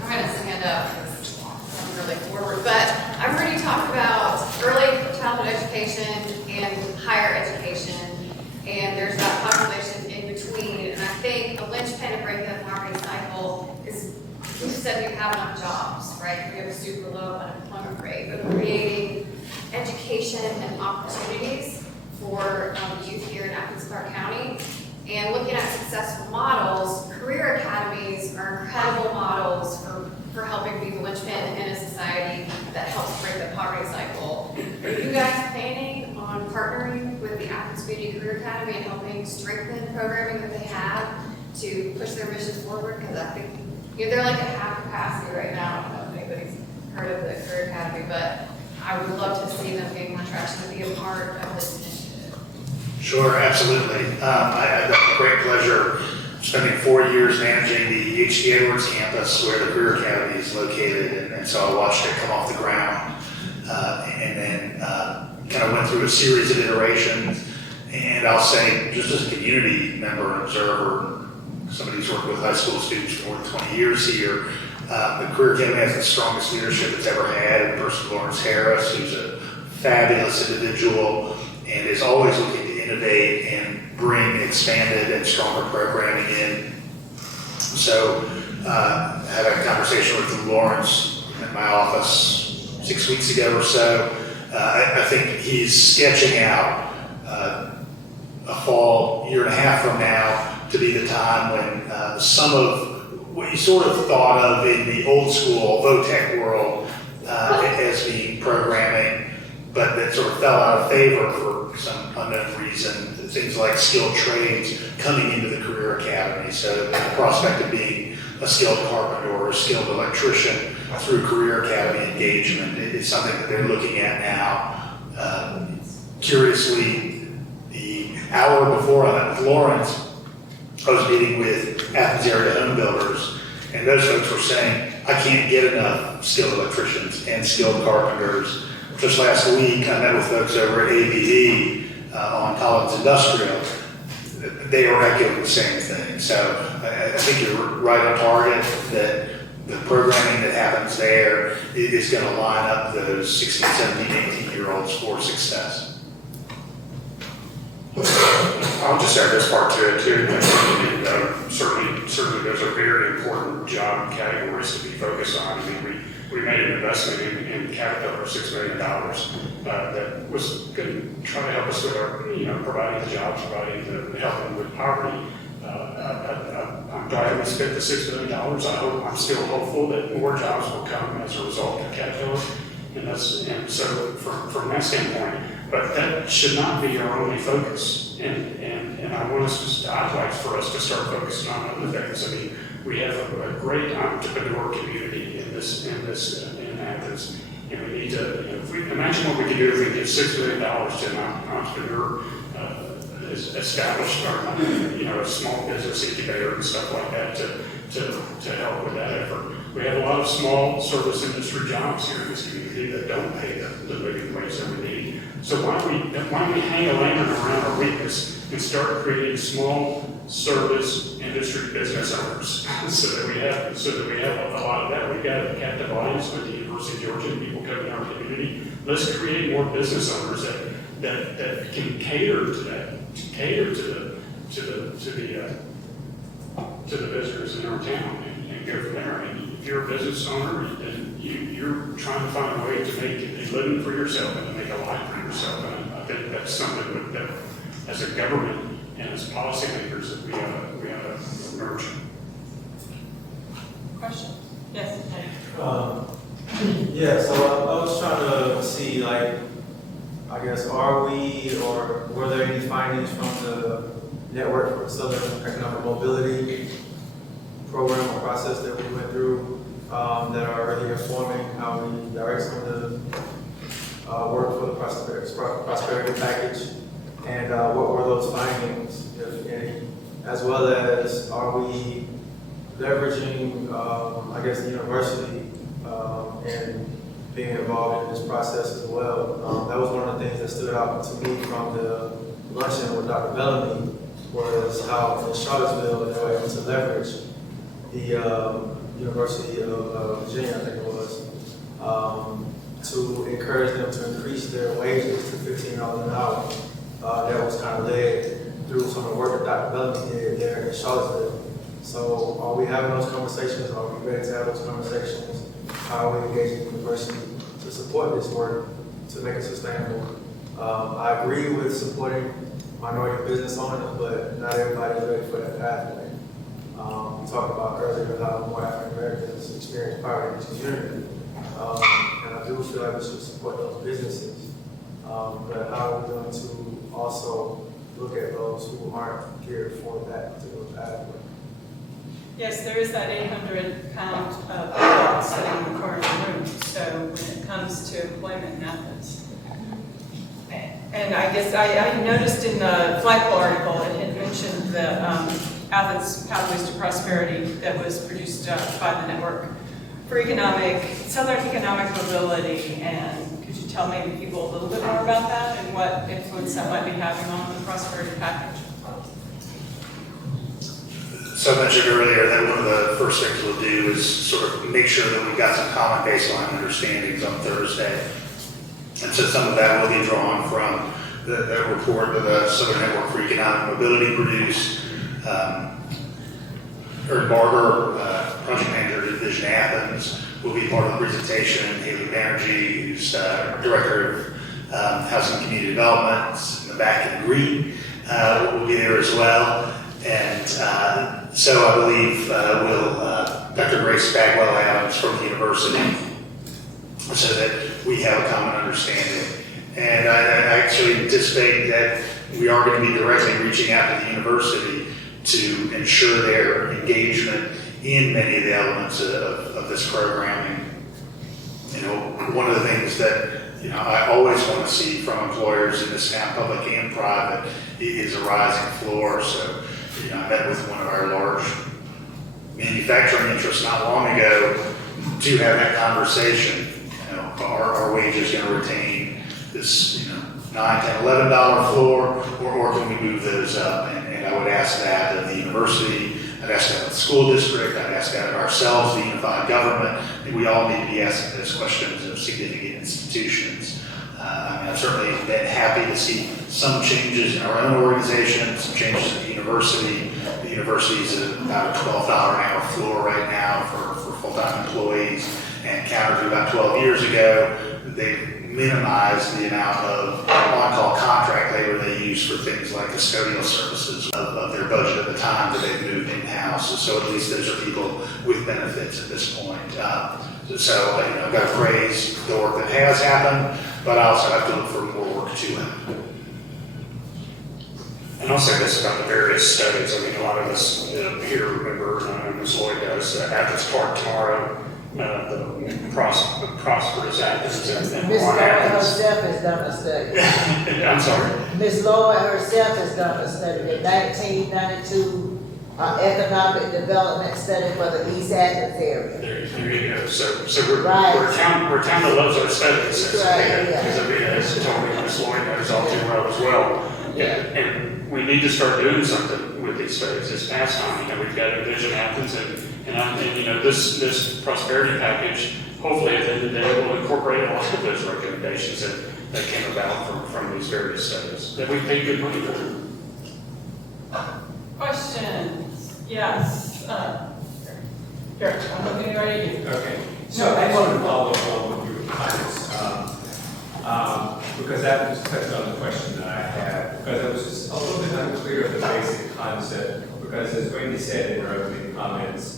I'm going to stand up because I'm really forward, but I've heard you talk about early childhood education and higher education, and there's that population in between, and I think a linchpin of breaking the poverty cycle is, you said you have enough jobs, right? We have a super low unemployment rate, but creating education and opportunities for youth here in Athens-Clarke County. And looking at successful models, career academies are incredible models for helping be the linchpin in a society that helps break the poverty cycle. Are you guys planning on partnering with the Athens Community Career Academy and helping strengthen programming that they have to push their missions forward? Because I think they're like at half capacity right now. I don't know if anybody's heard of the Career Academy, but I would love to see them gain more traction and be a part of this initiative. Sure, absolutely. I had the great pleasure spending 4 years managing the H.G. Edwards campus where the Career Academy is located, and so I watched it come off the ground, and then kind of went through a series of iterations. And I'll say, just as a community member and observer, somebody who's worked with high school students for more than 20 years here, The Career Academy has the strongest leadership it's ever had in the person of Lawrence Harris, who's a fabulous individual and is always looking to innovate and bring expanded and stronger programming in. So I had a conversation with Lawrence in my office 6 weeks ago or so. I think he's sketching out a fall, year and a half from now, to be the time when some of what you sort of thought of in the old school VOTEC world as being programming, but that sort of fell out of favor for some unknown reason. Things like skilled trades coming into the Career Academy. So the prospect of being a skilled carpenter or a skilled electrician through Career Academy engagement is something that they're looking at now. Curiously, the hour before I met with Lawrence, I was meeting with Athens area home builders, and those folks were saying, I can't get enough skilled electricians and skilled carpenters. Just last week, I met with folks over at ABD on Collins Industrial. They were echoing the same thing. So I think you're right on target that the programming that happens there is going to line up those 16, 17, 18-year-olds for success. I'll just add this part to it too. And, certainly those are very important job categories to be focused on. I mean, we made an investment in Caterpillar, $6 million, that was going to try to help us with our, providing the jobs, helping with poverty. I'm glad we spent the $6 million. I'm still hopeful that more jobs will come as a result of Caterpillar. And so from that standpoint, but that should not be our only focus. And I'd like for us to start focusing on other things. I mean, we have a great entrepreneur community in Athens, and we need to. If we imagine what we could do if we could give $6 million to an entrepreneur established, or a small business incubator and stuff like that to help with that effort. We have a lot of small service industry jobs here in this community that don't pay the living wage that we need. So why don't we hang a lantern around our weakness and start creating small service industry business owners so that we have a lot of that. We've got a captive audience with the University of Georgia and people coming in our community. Let's create more business owners that can cater to that, cater to the visitors in our town and go from there. And if you're a business owner and you're trying to find a way to make a living for yourself and to make a life for yourself, and I think that's something that as a government and as policymakers that we ought to emerge. Question? Yes. Yeah, so I was trying to see, I guess, are we, or were there any findings from the Network for Southern Economic Mobility program or process that we went through that are already informing how we direct some of the work for the Prosperity Package? And what were those findings, if any? As well as, are we leveraging, I guess, the university and being involved in this process as well? That was one of the things that stood out to me from the luncheon with Dr. Bellamy, was how in Charlottesville they were able to leverage the University of Virginia, I think it was, to encourage them to increase their wages to $15 an hour. That was kind of led through some of the work that Dr. Bellamy did there in Charlottesville. So are we having those conversations? Are we ready to have those conversations? How are we engaging the university to support this work to make it sustainable? I agree with supporting minority business owners, but not everybody is ready for that pathway. We talked about earlier how more African Americans experience poverty in this community. And I do feel like we should support those businesses. But how are we going to also look at those who aren't geared for that particular pathway? Yes, there is that 800-pound ball sitting in the corner of the room. So when it comes to employment in Athens. And I guess I noticed in the Flagpole article, it had mentioned the Athens Pathways to Prosperity that was produced by the Network for Southern Economic Mobility. And could you tell maybe people a little bit more about that and what influence that might be having on the Prosperity Package? So I mentioned earlier that one of the first things we'll do is sort of make sure that we've got some common baseline understandings on Thursday. And so some of that will be drawn from the report that the Southern Network for Economic Mobility produced. Eric Barber, project manager at Vision Athens, will be part of the presentation. Haley Banerjee, who's director of Housing and Community Development in the back in green, will be there as well. And so I believe Dr. Grace Bagwell Adams from the university, so that we have a common understanding. And I actually anticipate that we are going to be directly reaching out to the university to ensure their engagement in many of the elements of this programming. You know, one of the things that I always want to see from employers in this town, public and private, is a rising floor. So, I met with one of our large manufacturing interests not long ago to have that conversation. Are wages going to retain this, $9, $10, $11 floor, or can we move those up? And I would ask that of the university, I'd ask that of the school district, I'd ask that of ourselves, the unified government. I think we all need to be asking those questions of significant institutions. I've certainly been happy to see some changes in our own organization, some changes at the university. The university is about a $12 an hour floor right now for full-time employees, and counter to about 12 years ago, they minimized the amount of on-call contract labor they use for things like custodial services of their budget at the time that they've moved in-house. So at least those are people with benefits at this point. So I've got to praise the work that has happened, but I also have to look for more work to happen. And I'll say this about the various studies. I mean, a lot of us here remember, Ms. Lloyd does, Athens-Clarke tomorrow, the prosperous Athens and Ms. Lloyd Athens. herself has done a study. I'm sorry. Ms. Lloyd herself has done a study, the 1992 economic development study for the East Athens area. There you go. So we're Right. a town that loves our studies. Right, yeah. Because as told me, Ms. Lloyd knows all too well as well. Yeah. And we need to start doing something with these studies. It's past time. We've got Vision Athens and this prosperity package, hopefully at the end of the day, will incorporate a lot of those recommendations that came about from these various studies that we paid good money for. Questions? Yes. Here, I'm looking right at you. Okay, so I wanted to follow up with your comments, because that was touched on the question that I had, because I was just a little bit unclear of the basic concept, because as Wendy said in her opening comments,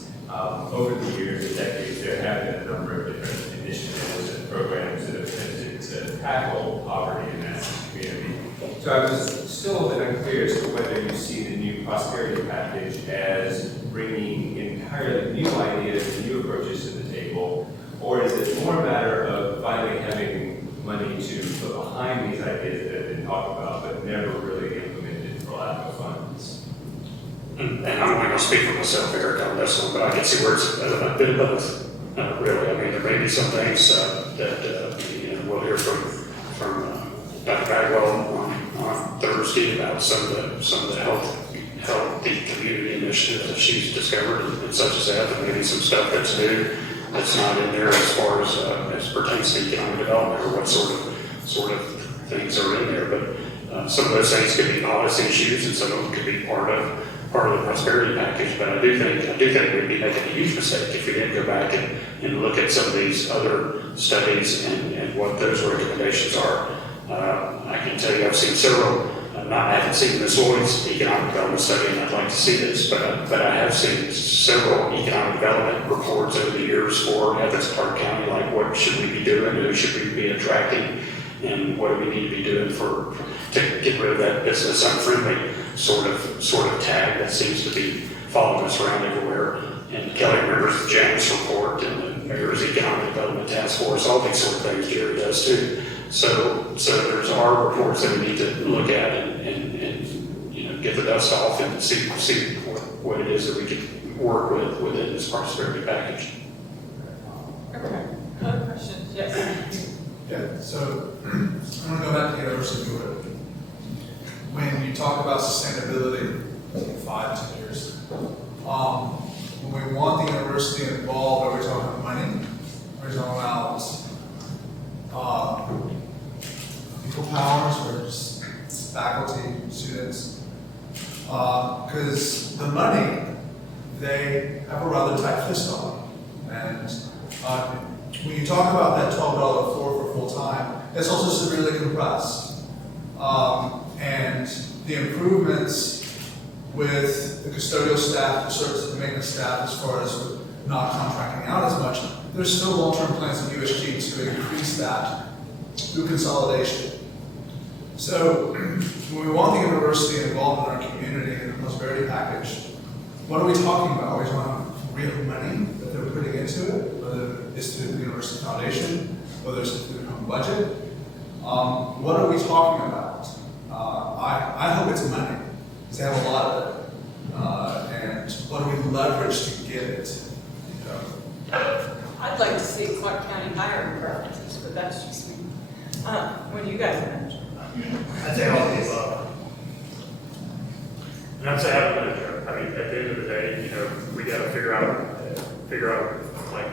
over the years and decades, there have been a number of different initiatives and programs that have attempted to tackle poverty in that community. So I was still a bit unclear as to whether you see the new prosperity package as bringing entirely new ideas and new approaches to the table, or is it more a matter of finally having money to put behind these ideas that have been talked about but never really implemented for lack of funds? And I'm not going to speak for myself, Eric, on this one, but I can see where it's a bit of both. Really, I mean, there may be some things that we'll hear from Dr. Bagwell on Thursday about some of the healthy community initiatives that she's discovered and such as that. There may be some stuff that's new that's not in there as far as pertains to economic development or what sort of things are in there. But some of those things could be policy issues, and some of them could be part of the prosperity package. But I do think we'd be making a huge mistake if we didn't go back and look at some of these other studies and what those recommendations are. I can tell you I've seen several. I haven't seen Ms. Lloyd's economic development study, and I'd like to see this, but I have seen several economic development reports over the years for Athens-Clarke County, like what should we be doing, who should we be attracting, and what do we need to be doing to get rid of that business unfriendly sort of tag that seems to be following us around everywhere. And Kelly remembers the James report and the Mayor's Economic Development Task Force, all these sort of things Jerry does too. So there's our reports that we need to look at and get the dust off and see what it is that we can work with within this prosperity package. Okay. Other questions? Yes. Yeah, so I want to go back to the University of Georgia. When you talk about sustainability in 5-10 years, university involved? Are we talking about money? Are we talking about people powers or just faculty, students? Because the money, they have a rather tight fist on. And when you talk about that $12 floor for full-time, it's also severely compressed. And the improvements with the custodial staff, the service and maintenance staff, as far as not contracting out as much, there's still long-term plans in USG to increase that through consolidation. So when we want the university involved in our community in the Prosperity Package, what are we talking about? Are we talking about real money that they're putting into it, whether it's through the University Foundation, whether it's through the budget? What are we talking about? I hope it's money, because they have a lot of it. And what do we leverage to get it? I'd like to see Clarke County hiring preferences, but that's just me. What do you guys imagine? I'd say all of the above. And I'd say have a better job. I mean, at the end of the day, we got to figure out, like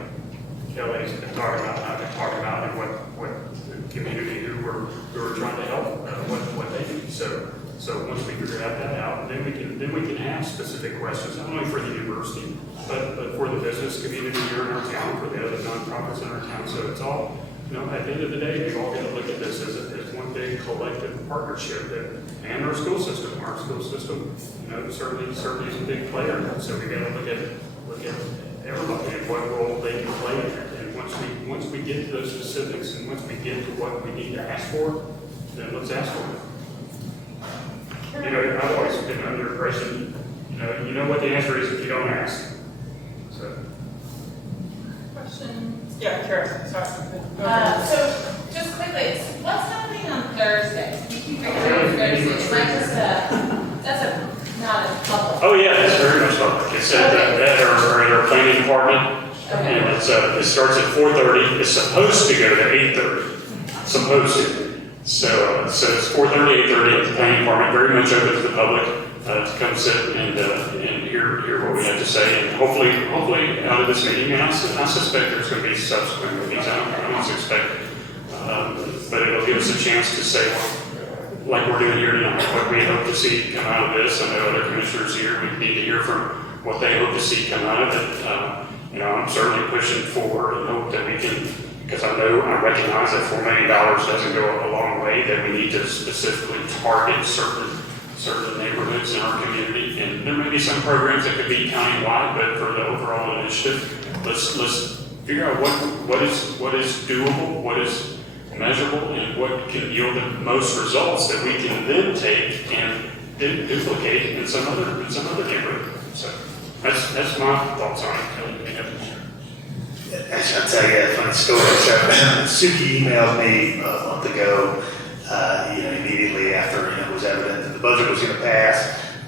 Kelly's been talking about, I've been talking about, and what the community who we're trying to help, what they need. So once we figure that out, then we can have specific questions, not only for the university, but for the business community here in our town, for the other nonprofits in our town. So it's all, at the end of the day, we've all got to look at this as one big collective partnership, and our school system. Our school system, certainly is a big player. So we got to look at everybody and what role they can play in it. And once we get to those specifics, and once we get to what we need to ask for, then let's ask for it. I've always been under the impression, you know what the answer is if you don't ask. So. Question? Yeah, Kara, sorry. So, just quickly, what's happening on Thursday? You keep referring to Thursday. Is that just not a public? Oh yeah, it's very much public. It's at our planning department, Okay. and it starts at 4:30. It's supposed to go to 8:30. Supposed to. So it's 4:30, 8:30 at the planning department. Very much open to the public to come sit and hear what we have to say, and hopefully out of this meeting. And I suspect there's going to be subsequent meetings. I don't suspect, but it'll give us a chance to say, like we're doing here tonight, what we hope to see come out of this. I know other commissioners here, we need to hear from what they hope to see come out of it. I'm certainly pushing forward and hope that we can, because I recognize that $4 million doesn't go a long way, that we need to specifically target certain neighborhoods in our community. And there may be some programs that could be countywide, but for the overall initiative, let's figure out what is doable, what is measurable, and what can yield the most results that we can then take and duplicate in some other neighborhood. So that's my thoughts on it. Actually, I'll tell you a funny story. So, Suki emailed me a month ago, immediately after it was evident that the budget was going to pass.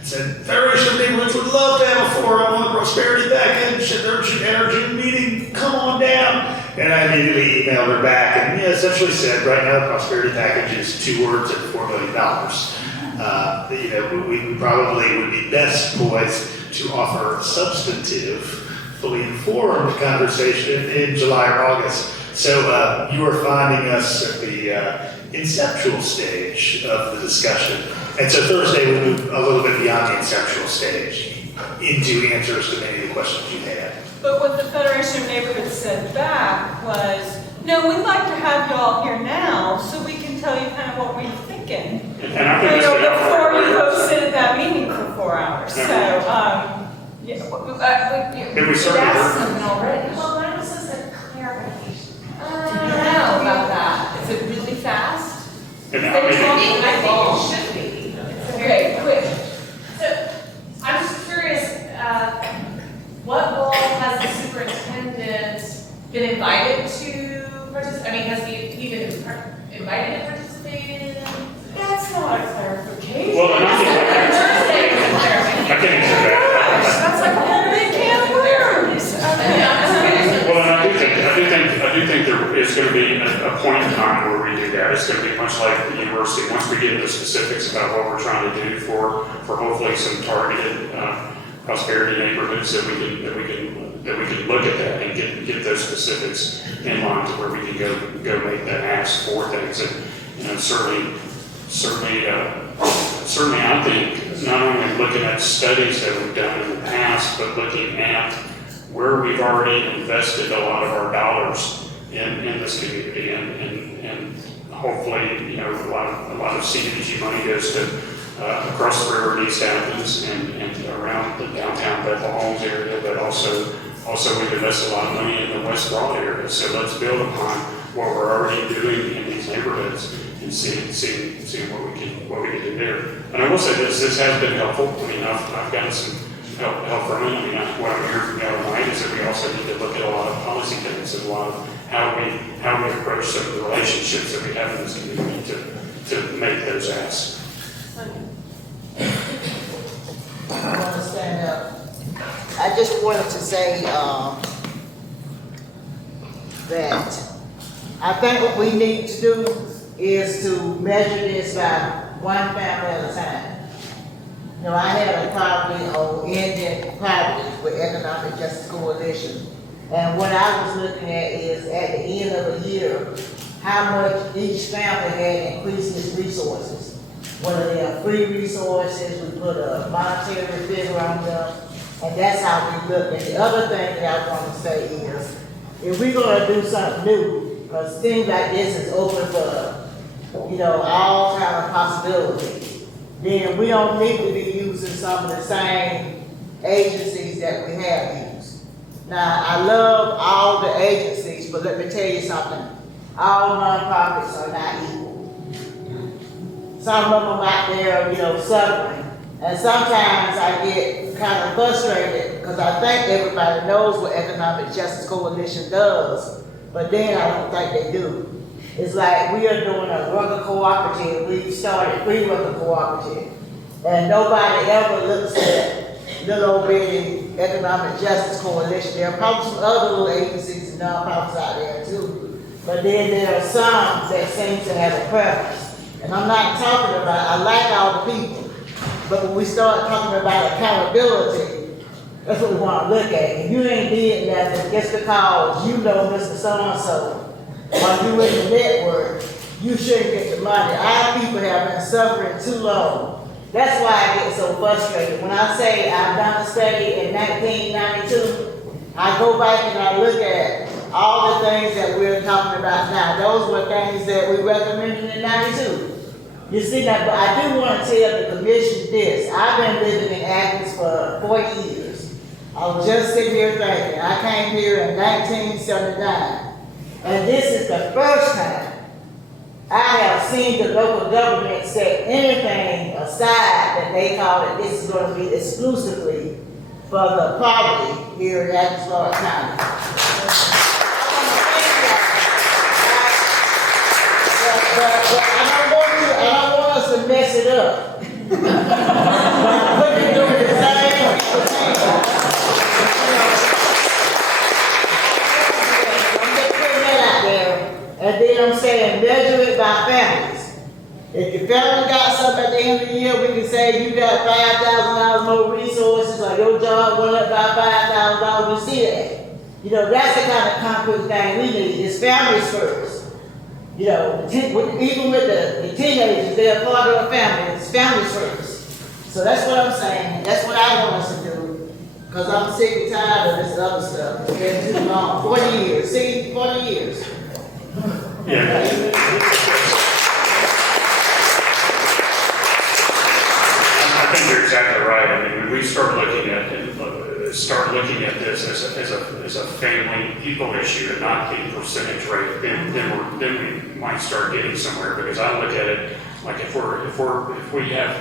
It said, Federation of Neighborhoods would love to have a forum on the Prosperity Package at their June meeting. Come on down. And I immediately emailed her back and essentially said, right now, the Prosperity Package is 2 words and $4 million. We probably would be best poised to offer substantive, fully informed conversation in July or August. So you are finding us at the inceptual stage of the discussion. And so Thursday we'll move a little bit beyond the inceptual stage into answers to many of the questions you had. But what the Federation of Neighborhoods said back was, no, we'd like to have you all here now so we can tell you kind of what we're thinking. And I think Before you go sit at that meeting for 4 hours. So, we certainly That's something already. Well, when was this a clarification? I don't know about that. Is it really fast? And I think it should be. okay, quick. So, I'm just curious, what role has the superintendent been invited to participate? I mean, has he been invited to participate in? That's not a clarification. Well, and I can answer that. That's like a whole big can of worms. Well, and I do think there is going to be a point in time where we do that. It's going to be much like the university. Once we get into specifics about what we're trying to do for hopefully some targeted prosperity neighborhoods that we can we can look at that and get those specifics in line to where we can go make that ask for things. And, you know, certainly I think not only looking at studies that we've done in the past, but looking at where we've already invested a lot of our dollars in this community, and hopefully, you know, a lot of CDBG money goes to across the river in East Athens and around the downtown Bethel Homes area, but also we've invested a lot of money in the West Broad area. So let's build upon what we're already doing in these neighborhoods and see what we can do there. And I will say this has been helpful. I mean, I've gotten some help from it. I mean, what I'm hearing from y'all tonight is that we also need to look at a lot of policy things and a lot of how we approach some of the relationships that we have in this community to make those asks. I want to stand up. I just wanted to say that I think what we need to do is to measure this by one family at a time. You know, I had a property on Indian property with Economic Justice Coalition, and what I was looking at is at the end of a year, how much each family had increased its resources. Whether they are free resources, we put a monetary figure on them, and that's how we look. And the other thing that I want to say is, if we're going to do something new, because things like this is open for, you know, all kind of possibilities, then we don't need to be using some of the same agencies that we have used. Now, I love all the agencies, but let me tell you something. All nonprofits are not equal. Some of them out there, you know, suffering. And sometimes I get kind of frustrated because I think everybody knows what Economic Justice Coalition does, but then I don't think they do. It's like we are doing a rubber cooperative. We started free rubber cooperative. And nobody ever looks at little old bitty Economic Justice Coalition. There are probably some other little agencies and nonprofits out there too. But then there are some that seem to have a preference. And I'm not talking about, I like all the people, but when we start talking about accountability, that's what we want to look at. And you ain't did nothing just because you know Mr. So-and-so, or you in the network, you shouldn't get the money. Our people have been suffering too long. That's why I get so frustrated. When I say I've done a study in 1992, I go back and I look at all the things that we're talking about now. Those were things that we recommended in 92. You see that, but I do want to tell the commission this. I've been living in Athens for 40 years. I was just sitting here thinking, I came here in 1979. And this is the first time I have seen the local government set anything aside that they call it, this is going to be exclusively for the poverty here in Athens-Clarke County. But I don't want us to mess it up. But put it doing the same thing. I'm just putting that out there. And then I'm saying measure it by families. If your family got something at the end of the year, we can say you got $5,000 more resources, or your job went up by $5,000. We see that. You know, that's the kind of concrete thing we need. It's families first. You know, even with the teenagers, they're part of a family. It's families first. So that's what I'm saying. That's what I want us to do. Because I'm sick and tired of this other stuff. It's been too long. 40 years. See, 40 years. Yeah. I think you're exactly right. I mean, when we start looking at this as a family people issue and not a percentage rate, then we might start getting somewhere. Because I look at it like if we have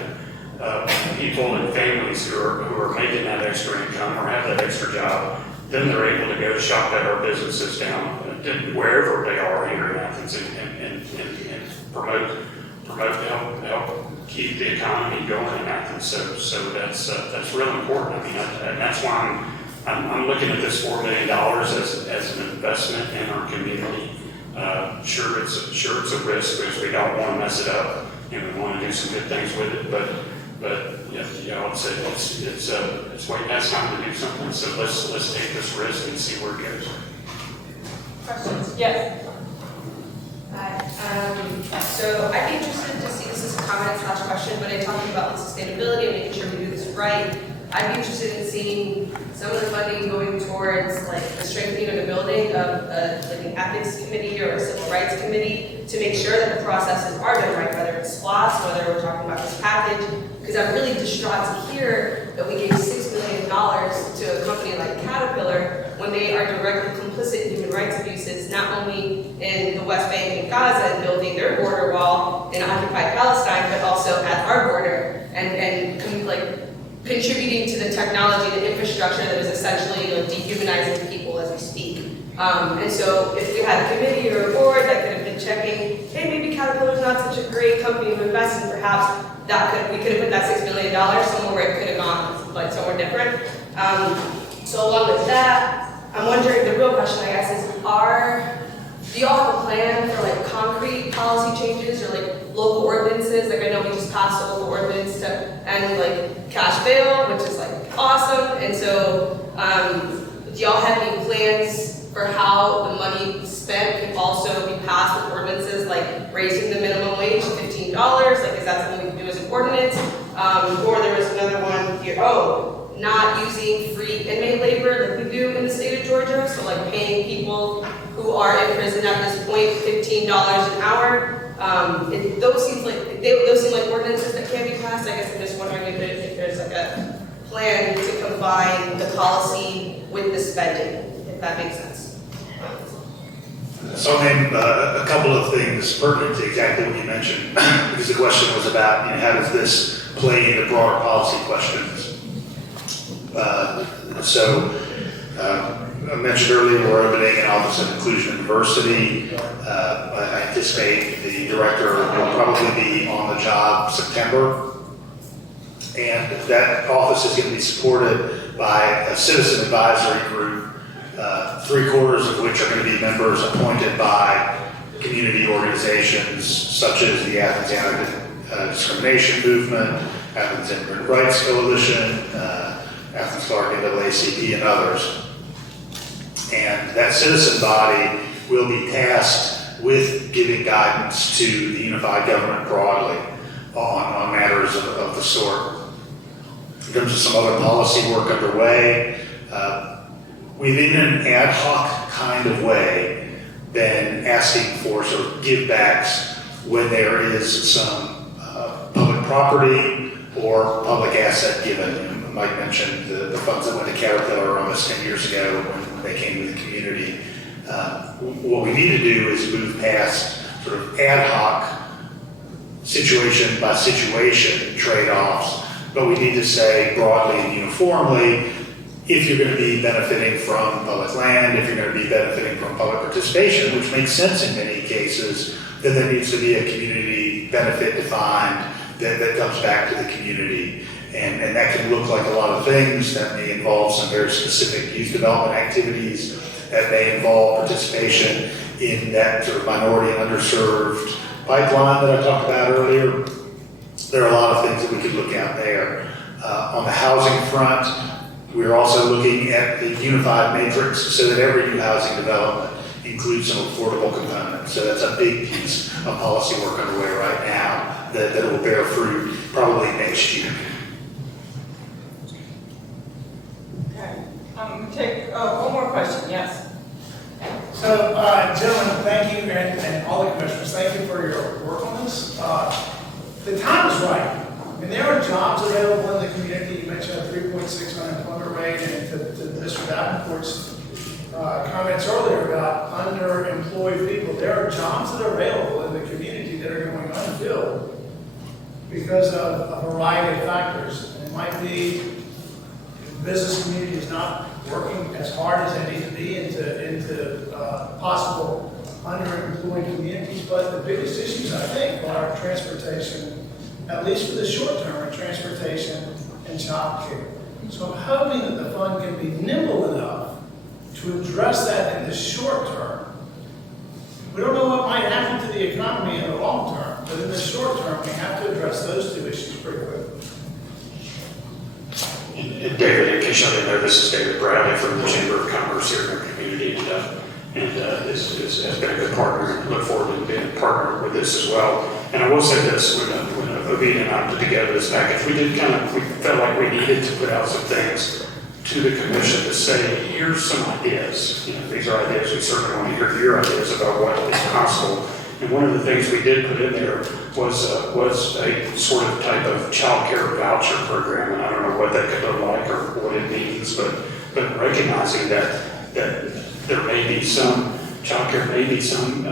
people and families who are making that extra income or have that extra job, then they're able to go shop at our businesses down wherever they are here in Athens and promote help keep the economy going in Athens. So that's real important. I mean, and that's why I'm looking at this $4 million as an investment in our community. Sure, it's a risk because we don't want to mess it up and we want to do some good things with it. But, it's way past time to do something, so let's take this risk and see where it goes. Questions? Yes. So I'd be interested to see, this is a comment / question, but in talking about the sustainability and making sure we do this right, I'd be interested in seeing some of the funding going towards like the strengthening of the building of like an ethics committee or a civil rights committee to make sure that the processes are done right, whether it's SPLOST, whether we're talking about this package, because I'm really distraught to hear that we gave $6 million to a company like Caterpillar when they are directly complicit in human rights abuses, not only in the West Bank and Gaza and building their border wall in occupied Palestine, but also at our border and contributing to the technology, the infrastructure that is essentially dehumanizing people as we speak. And so if we had a committee or a board that could have been checking, hey, maybe Caterpillar's not such a great company to invest in, perhaps we could have put that $6 million somewhere where it could have gone, like somewhere different. So along with that, I'm wondering, the real question I guess is, do y'all have a plan for like concrete policy changes or like local ordinances? Like I know we just passed a local ordinance to end like cash bail, which is like awesome. And so do y'all have any plans for how the money spent can also be passed with ordinances like raising the minimum wage to $15? Like is that something we can do as an ordinance? Or there was another one here, not using free inmate labor like we do in the state of Georgia, so like paying people who are in prison at this point $15 an hour. Those seem like ordinances that can be passed. I guess I'm just wondering if there's like a plan to combine the policy with the spending, if that makes sense. So I'll name a couple of things pertinent to exactly what you mentioned, because the question was about how does this play into broader policy questions. I mentioned earlier we're opening an Office of Inclusion and Diversity. I anticipate the director will probably be on the job September. And that office is going to be supported by a citizen advisory group, 3/4 of which are going to be members appointed by community organizations such as the Athens Anti-Discrimination Movement, Athens Immigrant Rights Coalition, Athens-Clarke, NAACP, and others. And that citizen body will be tasked with giving guidance to the unified government broadly on matters of the sort. In terms of some other policy work underway, we've in an ad hoc kind of way been asking for sort of give-backs when there is some public property or public asset given. Mike mentioned the funds that went to Caterpillar almost 10 years ago when they came to the community. What we need to do is move past sort of ad hoc, situation by situation trade-offs, but we need to say broadly and uniformly, if you're going to be benefiting from public land, if you're going to be benefiting from public participation, which makes sense in many cases, then there needs to be a community benefit defined that comes back to the community. And that can look like a lot of things. That may involve some very specific youth development activities. That may involve participation in that sort of minority and underserved pipeline that I talked about earlier. There are a lot of things that we could look at there. On the housing front, we're also looking at a unified matrix so that every new housing development includes some affordable components. So that's a big piece of policy work underway right now that will bear fruit probably next year. Take one more question, yes. So, gentlemen, thank you, and all the commissioners, thank you for your work on this. The time is right. I mean, there are jobs available in the community. You mentioned a 3.6 unemployment rate, and to Mr. Davenport's comments earlier about underemployed people, there are jobs that are available in the community that are going unfilled because of a variety of factors. And it might be the business community is not working as hard as they need to be into possible underemployed communities, but the biggest issues, I think, are transportation, at least for the short term, transportation and child care. So I'm hoping that the fund can be nimble enough to address that in the short term. We don't know what might happen to the economy in the long term, but in the short term, we have to address those two issues pretty quickly. and David, in case y'all didn't know, this is David Bradley from the Chamber of Commerce here in our community, and has been a good partner, and look forward to being a partner with this as well. And I will say this, when Ovid and I put together this package, we felt like we needed to put out some things to the commission to say, here's some ideas. These are ideas, we certainly want to hear your ideas about what is possible. And one of the things we did put in there was a sort of type of child care voucher program, and I don't know what that could look like or what it means, but recognizing that there may be some childcare, may be some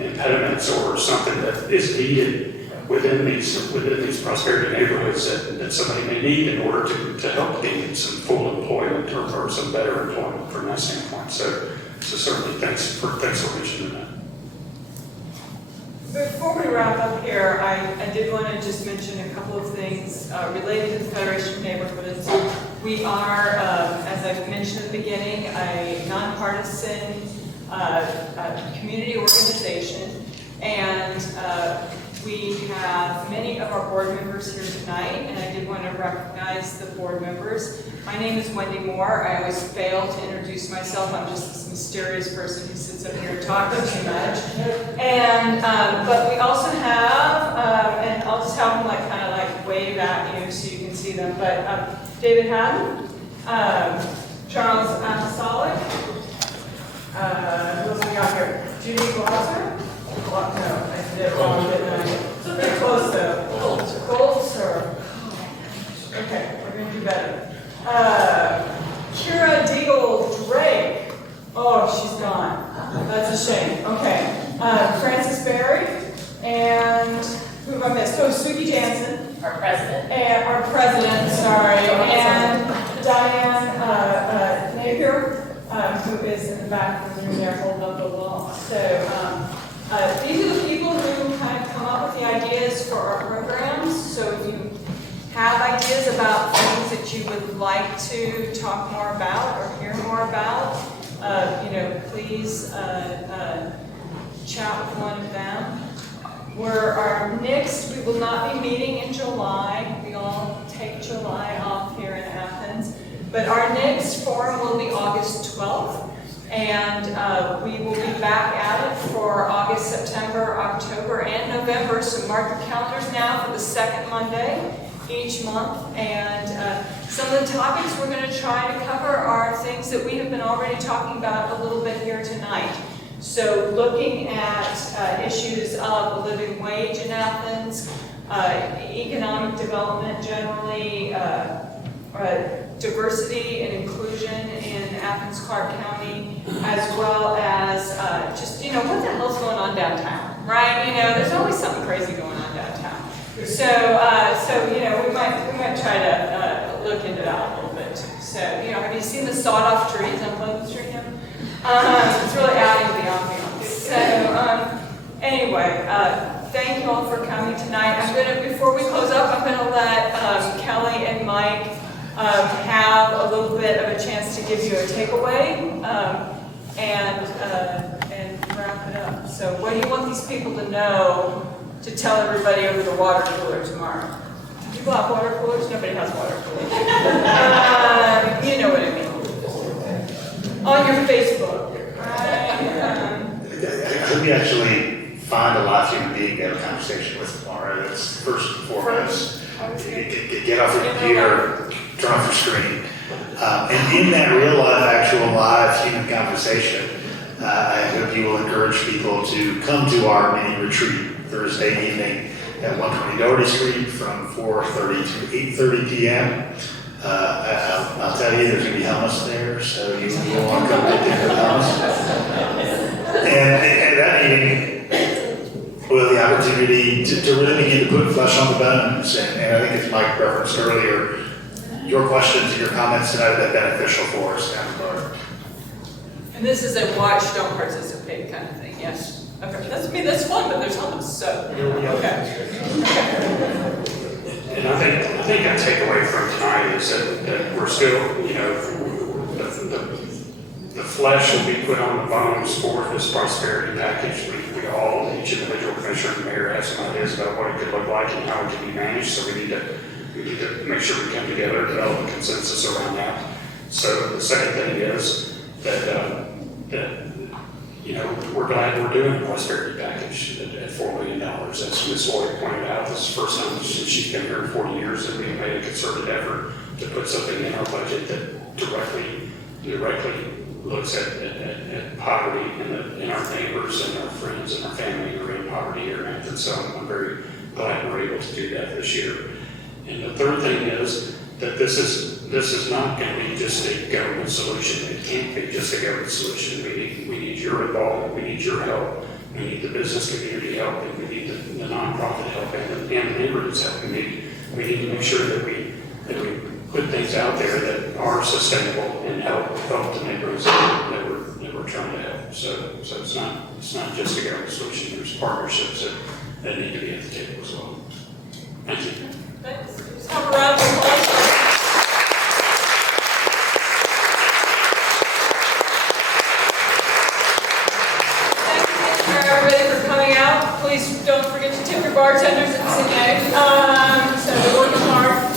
impediments or something that is needed within these prosperity neighborhoods that somebody may need in order to help gain some full employment or some better employment from that standpoint. So certainly thanks for mentioning that. Before we wrap up here, I did want to just mention a couple of things related to the Federation of Neighborhoods. We are, as I mentioned at the beginning, a nonpartisan community organization, and we have many of our board members here tonight, and I did want to recognize the board members. My name is Wendy Moore. I always fail to introduce myself. I'm just this mysterious person who sits up here talking too much. And but we also have, and I'll just have them kind of wave at you so you can see them. But David Haddon, Charles Apostolic, who else we got here? Judy Glosser. No, I did it wrong, didn't I? Pretty close though. Goldser. Okay, we're going to do better. Kira Deagle Drake. Oh, she's gone. That's a shame. Okay. Francis Berry. And who have I missed? Oh, Suki Jansen. Our president. And our president, sorry. And Diane Napier, who is in the back of the room there holding up the wall. So these are the people who kind of come up with the ideas for our programs. So if you have ideas about things that you would like to talk more about or hear more about, please chat with one of them. We will not be meeting in July. We all take July off here in Athens. But our next forum will be August 12th. And we will be back at it for August, September, October, and November. So mark your calendars now for the second Monday each month. And some of the topics we're going to try to cover are things that we have been already talking about a little bit here tonight. So looking at issues of the living wage in Athens, economic development generally, diversity and inclusion in Athens-Clarke County, as well as just, what the hell's going on downtown, right? There's always something crazy going on downtown. So we might try to look into that a little bit. So, have you seen the sawed-off trees on Pleasant Street now? It's really adding to the ambiance. So, anyway, thank you all for coming tonight. Before we close up, I'm going to let Kelly and Mike have a little bit of a chance to give you a takeaway and wrap it up. So what do you want these people to know to tell everybody over the water cooler tomorrow? Do people have water coolers? Nobody has water coolers. You know what I mean. On your Facebook, right? I hope you actually find a live human being to have a conversation with tomorrow. That's first and foremost. Get off your computer, turn off your screen. And in that real life, actual live human conversation, I hope you will encourage people to come to our mini retreat Thursday evening at 120 Doherty Street from 4:30 to 8:30 p.m. I'll tell you, there's going to be helmets there, so you will want to come get the helmets. And that meeting will have the opportunity to really begin to put flesh on the bones. And I think, as Mike referenced earlier, your questions and your comments tonight have been beneficial for us down the road. And this is a watch, don't participate kind of thing, yes? Okay, that's fun, but there's helmets, so, okay. And I think a takeaway from tonight is that we're still, the flesh will be put on the bones for this prosperity package. We all, each individual commissioner and mayor, have some ideas about what it could look like and how it can be managed. So we need need to make sure we come together, develop a consensus around that. So the second thing is that, we're glad we're doing a prosperity package at $4 million. As Ms. Lloyd pointed out, this is the first time since she's been here in 40 years that we've made a concerted effort to put something in our budget that directly looks at poverty in our neighbors and our friends and our family who are in poverty here in Athens. So I'm very glad we're able to do that this year. And the third thing is that this is not going to be just a government solution. It can't be just a government solution. We need your involvement. We need your help. We need the business community help, and we need the nonprofit help, and the neighborhoods help. We need to make sure that we put things out there that are sustainable and help the neighborhoods that we're trying to help. So it's not just a government solution. There's partnerships that need to be at the table as well. Thank you. Thanks. Just have a round of applause. Everybody for coming out. Please don't forget to tip your bartenders at Sydney. So they're working hard.